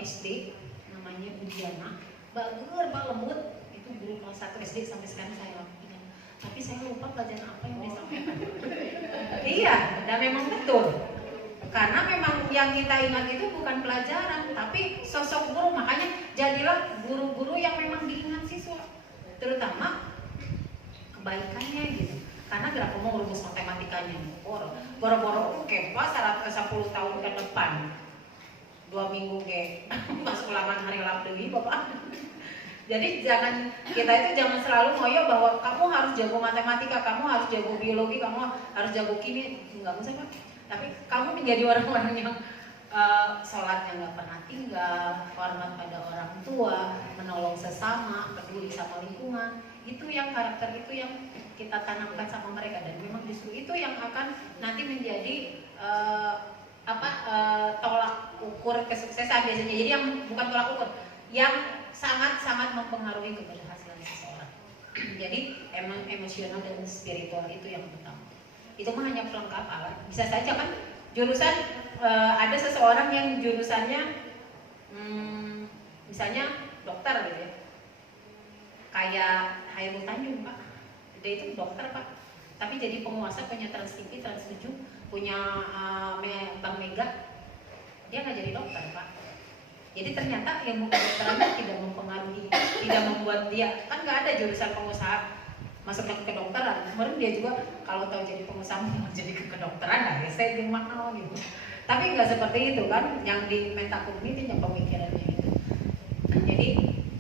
SD namanya Bu Diana, bagus, lembut, itu guru kelas 1 SD sampai sekarang saya ingat. Tapi saya lupa pelajaran apa yang dia sampaikan. Iya, dan memang betul. Karena memang yang kita ingat itu bukan pelajaran, tapi sosok guru. Makanya jadilah guru-guru yang memang diingat siswa, terutama kebaikannya gitu. Karena gerak mau rumus matematikanya, boro-boro kepas 10 tahun ke depan, 2 minggu ke masuk ulangan hari Labdewi Bapak. Jadi kita jangan selalu ngoyo bahwa kamu harus jago matematika, kamu harus jago biologi, kamu harus jago kimia, nggak usah Pak. Tapi kamu menjadi orang-orang yang sholatnya nggak pernah tinggal, hormat pada orang tua, menolong sesama, peduli sama lingkungan. Itu yang karakter itu yang kita tanamkan sama mereka, dan memang justru itu yang akan nanti menjadi tolak ukur kesuksesan biasanya. Jadi yang bukan tolak ukur, yang sangat-sangat mempengaruhi keberhasilan seseorang. Jadi emang emosional dan spiritual itu yang utama. Itu mah hanya pelengkap alat. Bisa saja kan jurusan ada seseorang yang jurusannya misalnya dokter gitu ya, kayak Hairul Tanjung Pak, dia itu dokter Pak, tapi jadi penguasa, punya Trans TV, Trans 7, punya Bank Mega, dia nggak jadi dokter Pak. Jadi ternyata ilmu kedokterannya tidak mempengaruhi, tidak membuat dia, kan nggak ada jurusan pengusaha masuknya ke kedokteran. Kemarin dia juga kalau tahu jadi pengusaha mau jadi ke kedokteran, nah saya di mana gitu. Tapi nggak seperti itu kan, yang di Mentakun itu yang pemikirannya itu. Nah, jadi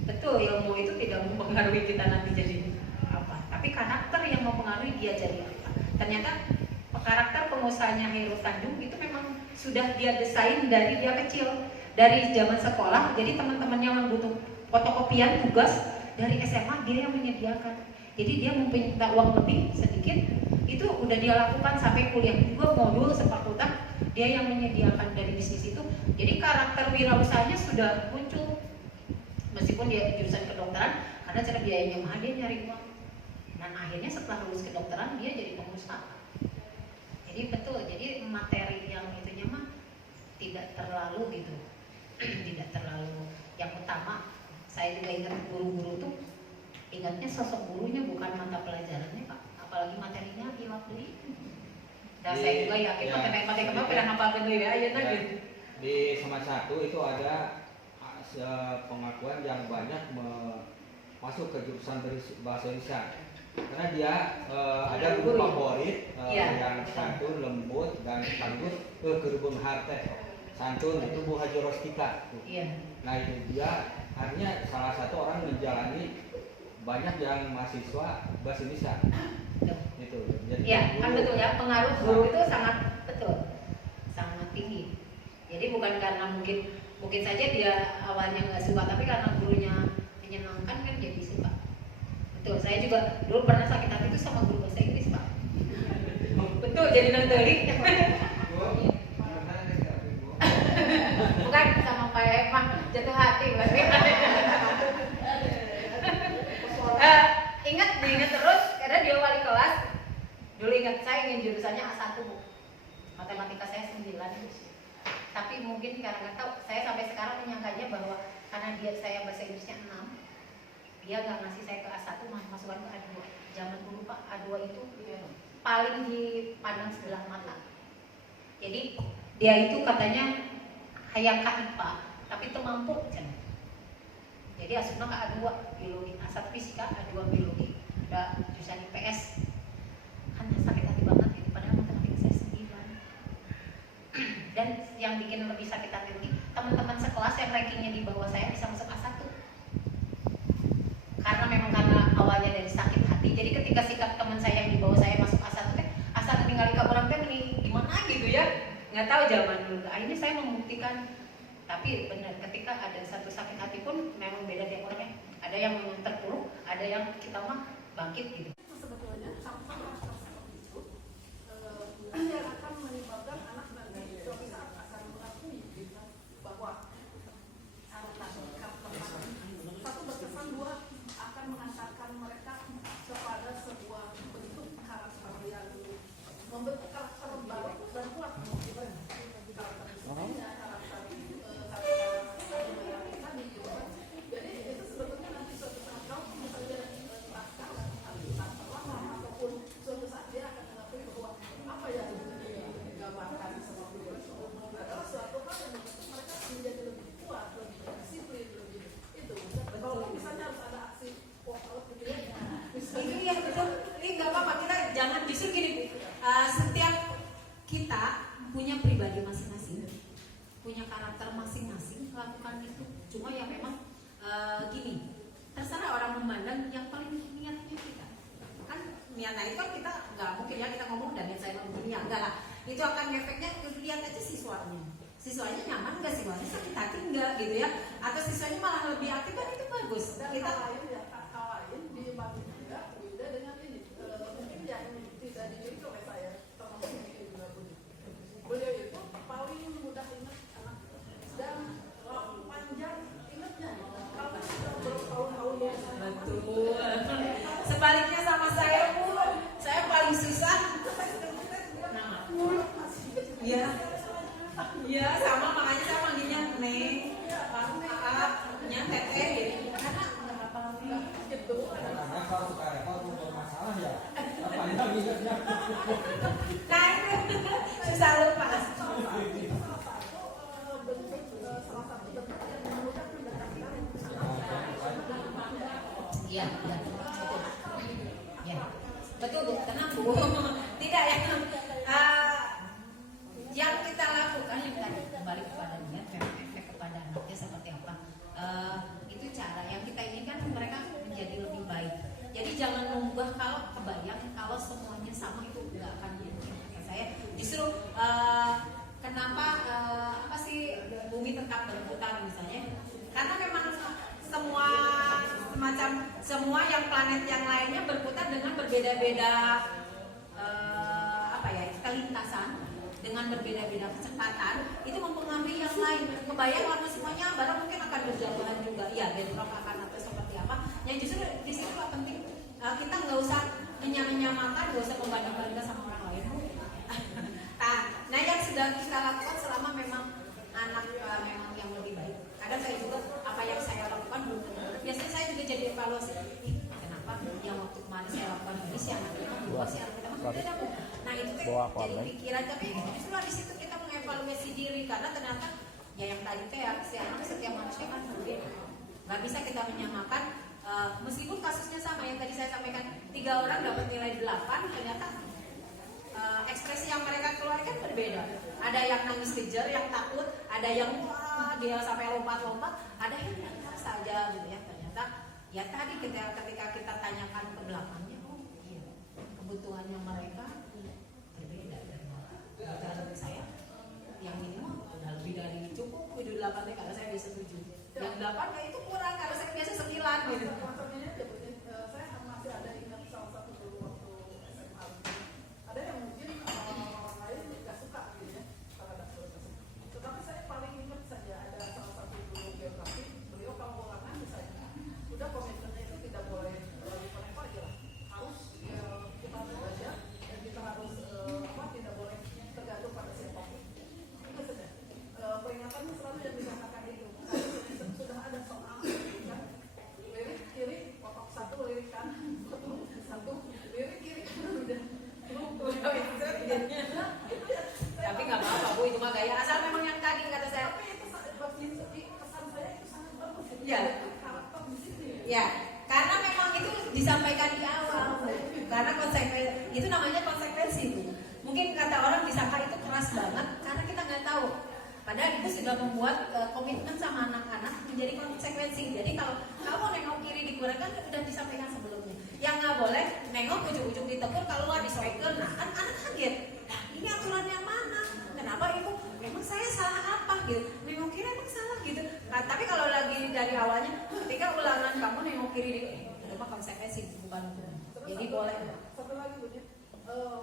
betul ilmu itu tidak mempengaruhi kita nanti jadi apa, tapi karakter yang mempengaruhi dia jadi apa. Ternyata karakter pengusahanya Hairul Tanjung itu memang sudah dia desain dari dia kecil. Dari zaman sekolah, jadi teman-temannya yang butuh fotokopian tugas dari SMA dia yang menyediakan. Jadi dia meminta uang lebih sedikit, itu udah dia lakukan sampai kuliah juga modul sefakultas, dia yang menyediakan dari bisnis itu. Jadi karakter wirausahanya sudah muncul, meskipun dia jurusan kedokteran, karena cara biayanya mahal dia nyari uang. Dan akhirnya setelah lulus kedokteran dia jadi pengusaha. Jadi betul, jadi materi yang itunya mah tidak terlalu gitu. Tidak terlalu yang utama. Saya juga ingat guru-guru tuh ingatnya sosok gurunya bukan mata pelajarannya Pak, apalagi materinya hilap deh. Dan saya juga yakin matematika mah pernah hafal dulu ya aja tadi. Di Semat 1 itu ada pengakuan yang banyak masuk ke jurusan bahasa Indonesia. Karena dia ada guru favorit yang santun, lembut dan tangguh kerubung harta. Santun itu Bu Haji Rostika. Iya. Nah itu dia artinya salah satu orang menjalani banyak yang mahasiswa bahasa Indonesia. Gitu. Jadi ya kan betul ya, pengaruh guru itu sangat betul, sangat tinggi. Jadi bukan karena mungkin saja dia awalnya nggak suka, tapi karena gurunya menyenangkan kan jadi suka. Betul, saya juga dulu pernah sakit hati itu sama guru bahasa Inggris Pak. Betul, jadi nentelik. Bukan sama Pak Evan, jatuh hati berarti. Diingat terus karena dia wali kelas. Dulu ingat saya ingin jurusannya A1 Bu. Matematika saya 9. Tapi mungkin karena nggak tahu, saya sampai sekarang menyangkanya bahwa karena saya bahasa Inggrisnya 6, dia nggak ngasih saya ke A1, masukkan ke A2. Zaman dulu Pak, A2 itu paling dipandang sebelah mata. Jadi dia itu katanya hayang IPA, tapi itu mampu kan. Jadi asupna ke A2 biologi, A1 fisika, A2 biologi, ada jurusan IPS. Kan sakit hati banget gitu, padahal matematika saya 9. Dan yang bikin lebih sakit hati lagi, teman-teman sekelas yang rankingnya di bawah saya bisa masuk A1. Karena awalnya dari sakit hati, jadi ketika sikap teman saya yang di bawah saya masuk A1 asal tinggal di kaburan gimana gitu ya, nggak tahu zaman dulu. Akhirnya saya membuktikan. Tapi benar, ketika ada satu sakit hati pun memang beda tiap orangnya. Ada yang terpuruk, ada yang kita mah bangkit gitu. Sebetulnya sampah rasa itu yang akan menyebabkan anak nanti suatu saat akan melakukan kuat, lebih disiplin, lebih itu. Kalau misalnya harus ada aksi walk out gitu ya. Itu ya betul. Ini nggak apa-apa, kita jangan justru gini. Setiap kita punya pribadi masing-masing, punya karakter masing-masing, lakukan itu. Cuma ya memang gini, terserah orang memandang, yang paling niatnya kita. Kan niatnya itu kan kita nggak mungkin ya kita ngomong dan saya begini ya enggak lah. Itu akan efeknya lihat aja siswanya. Siswanya nyaman nggak, siswanya sakit hati enggak gitu ya? Atau siswanya malah lebih aktif kan, itu bagus. Dan Kita hal lain ya, hal lain dibagi juga beda dengan ini. Mungkin yang tidak dimiliki oleh saya, termasuk mungkin juga beliau itu paling mudah ingat anak dan panjang ingatnya. Kalau sudah bertahun-tahun ya saya betul. Sebaliknya sama saya Bu, saya paling susah. Iya. Iya, sama makanya saya manggilnya Neng, nya Teteh gitu. Karena nggak apa-apa itu Karena kalau suka repot bermasalah ya. Apa yang ingatnya? Nah itu susah lupa. salah satu bentuk yang memudahkan mendapatkan Iya, iya, betul. Ya, betul Bu. Tenang Bu. Tidak ya. Yang kita lakukan yang tadi kembali kepada niat, efek kepada anaknya seperti apa. Itu cara yang kita inginkan mereka menjadi lebih baik. Jadi jangan mengunggah kalau kebayang kalau semuanya sama, itu nggak akan mungkin kata saya. Justru kenapa apa sih bumi tetap berputar misalnya? Karena memang semua yang planet yang lainnya berputar dengan berbeda-beda kelintasan, dengan berbeda-beda kecepatan, itu mempengaruhi yang lain. Kebayang lama semuanya barang mungkin akan berjauhan juga. Ya, bentrok akan atau seperti apa. Yang justru di situ penting kita nggak usah menyamakan, nggak usah membanding-bandingkan sama orang lain. Nah, yang sudah kita lakukan selama memang anak memang yang lebih baik. Kadang saya juga apa yang saya lakukan belum. Biasanya saya juga jadi evaluasi. Kenapa yang waktu kemarin saya lakukan ini si anak kita berubah, si anak kita berbeda Bu. Nah itu jadi pikiran, tapi justru di situ kita mengevaluasi diri karena ternyata ya yang tadi kayak si anak setiap manusia kan berbeda. Nggak bisa kita menyamakan meskipun kasusnya sama yang tadi saya sampaikan 3 orang dapat nilai 8, ternyata ekspresi yang mereka keluarkan berbeda. Ada yang nangis kejar, yang takut, ada yang dia sampai lompat-lompat, ada yang biasa saja gitu ya. Ternyata ya tadi ketika kita tanyakan ke belakangnya, oh iya kebutuhannya mereka berbeda dari saya. Yang minimal udah lebih dari cukup, itu 8 karena saya biasa 7. Yang 8 ya itu kurang karena saya biasa 9 gitu. maksudnya saya masih ada ingat salah satu dulu waktu SMA. Ada yang mungkin orang lain nggak suka gitu ya terhadap proses. Tetapi saya paling ingat saja ada salah satu guru geografi, beliau kalau ulangan misalnya udah komitmennya itu tidak boleh dikonektor aja lah, harus kita belajar dan kita harus tidak boleh tergantung pada siapapun. Itu saja peringatannya selalu yang dikatakan itu. Sudah ada soal kan, lirik kiri potong 1, lirik kanan potong 1, lirik kiri udah Tapi nggak apa-apa Bu, itu mah gaya asal memang yang tadi kata saya. tapi itu kesan saya itu sangat bagus itu. Ya. Karakter di sini Ya, karena memang itu disampaikan di awal. Karena konsekuensi itu namanya konsekuensi Bu. Mungkin kata orang disangka itu keras banget karena kita nggak tahu. Padahal itu sudah membuat komitmen sama anak-anak menjadi konsekuensi. Jadi kalau kamu nengok kiri dikurangkan sudah disampaikan sebelumnya. Yang nggak boleh nengok ujung-ujung ditegur kalau nggak disesuaikan. Nah kan anak kaget. Nah ini aturan yang mana? Kenapa ibu? Emang saya salah apa gitu? Nengok kiri emang salah gitu. Nah, tapi kalau lagi dari awalnya, ketika ulangan kamu nengok kiri itu mah konsekuensi bukan hukuman. Jadi boleh. satu lagi Bu,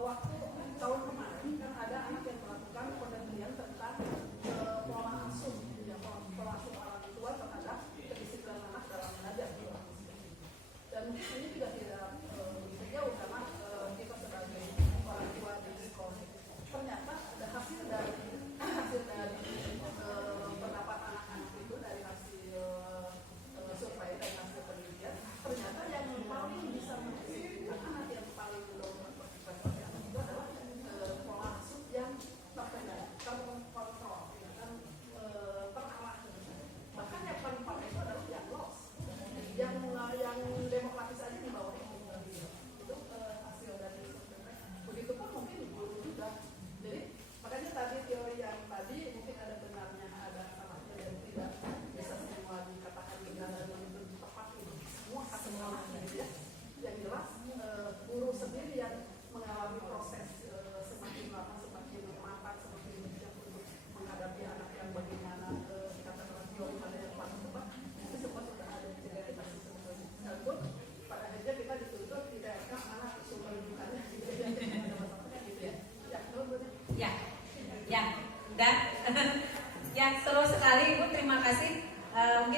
waktu tahun kemarin kan ada anak yang melakukan penelitian tentang pola asuh orang tua terhadap kedisiplinan anak dalam mengajar. Dan mungkin ini juga tidak begitu jauh karena kita sebagai orang tua di sekolah ternyata ada hasil dari pendapat anak-anak itu, dari hasil survei dan hasil penelitian, ternyata yang paling bisa mendisiplinkan anak, yang paling belum berpartisipasi anak itu adalah pola asuh yang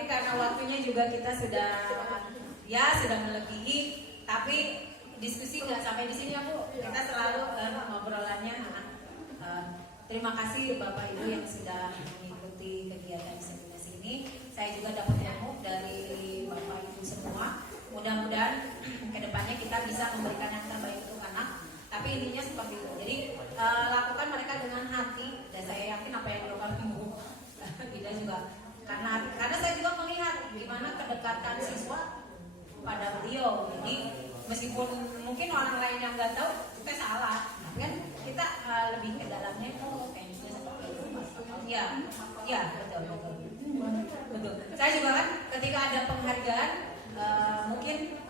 mungkin karena waktunya juga kita sudah melebihi, tapi diskusi nggak sampai di sini ya Bu. Kita selalu ngobrolannya. Terima kasih Bapak Ibu yang sudah mengikuti kegiatan inseminasi ini. Saya juga dapat ilmu dari Bapak Ibu semua. Mudah-mudahan kedepannya kita bisa memberikan yang terbaik untuk anak. Tapi intinya seperti itu. Jadi lakukan mereka dengan hati. Dan saya yakin apa yang dilakukan Ibu tidak juga karena saya juga melihat gimana kedekatan siswa pada beliau. Jadi meskipun mungkin orang lain yang nggak tahu kita salah, kan kita lebih ke dalamnya kayaknya seperti itu. Ya betul. Saya juga kan ketika ada penghargaan mungkin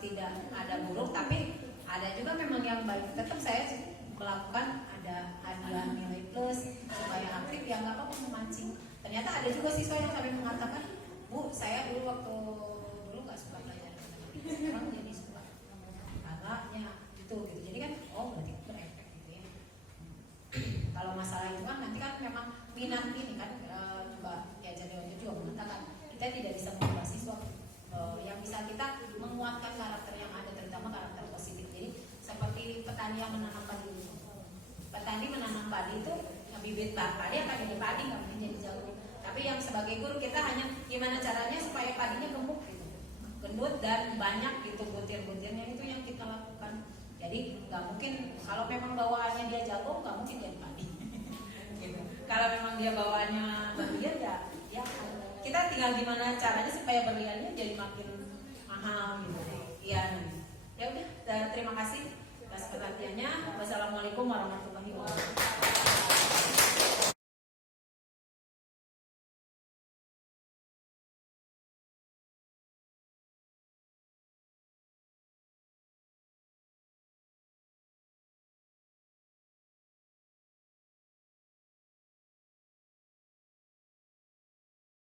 tidak ada buruk, tapi ada juga memang yang baik. Tetap saya melakukan ada hadiah nilai plus supaya aktif ya nggak apa-apa memancing. Ternyata ada juga siswa yang sampai mengatakan, Bu, saya dulu waktu nggak suka belajar, sekarang jadi suka. Agaknya gitu. Jadi kan, berarti berefek gitu ya. Kalau masalah itu kan nanti kan memang minat ini kan juga ya jadi juga mengatakan kita tidak bisa mengubah siswa. Yang bisa kita menguatkan karakter yang ada, terutama karakter positif. Jadi seperti petani yang menanam padi. Petani menanam padi itu bibit padi akan jadi padi, nggak mungkin jadi jagung. Tapi yang sebagai guru kita hanya gimana caranya supaya padinya gemuk gitu, gendut dan banyak gitu butir-butirnya, itu yang kita lakukan. Jadi nggak mungkin kalau memang bawaannya dia jagung nggak mungkin jadi padi. Gitu. Kalau memang dia bawaannya berlian ya kita tinggal gimana caranya supaya berliannya jadi makin mahal gitu. Iya. Ya udah, terima kasih atas perhatiannya. Wassalamualaikum warahmatullahi wabarakatuh.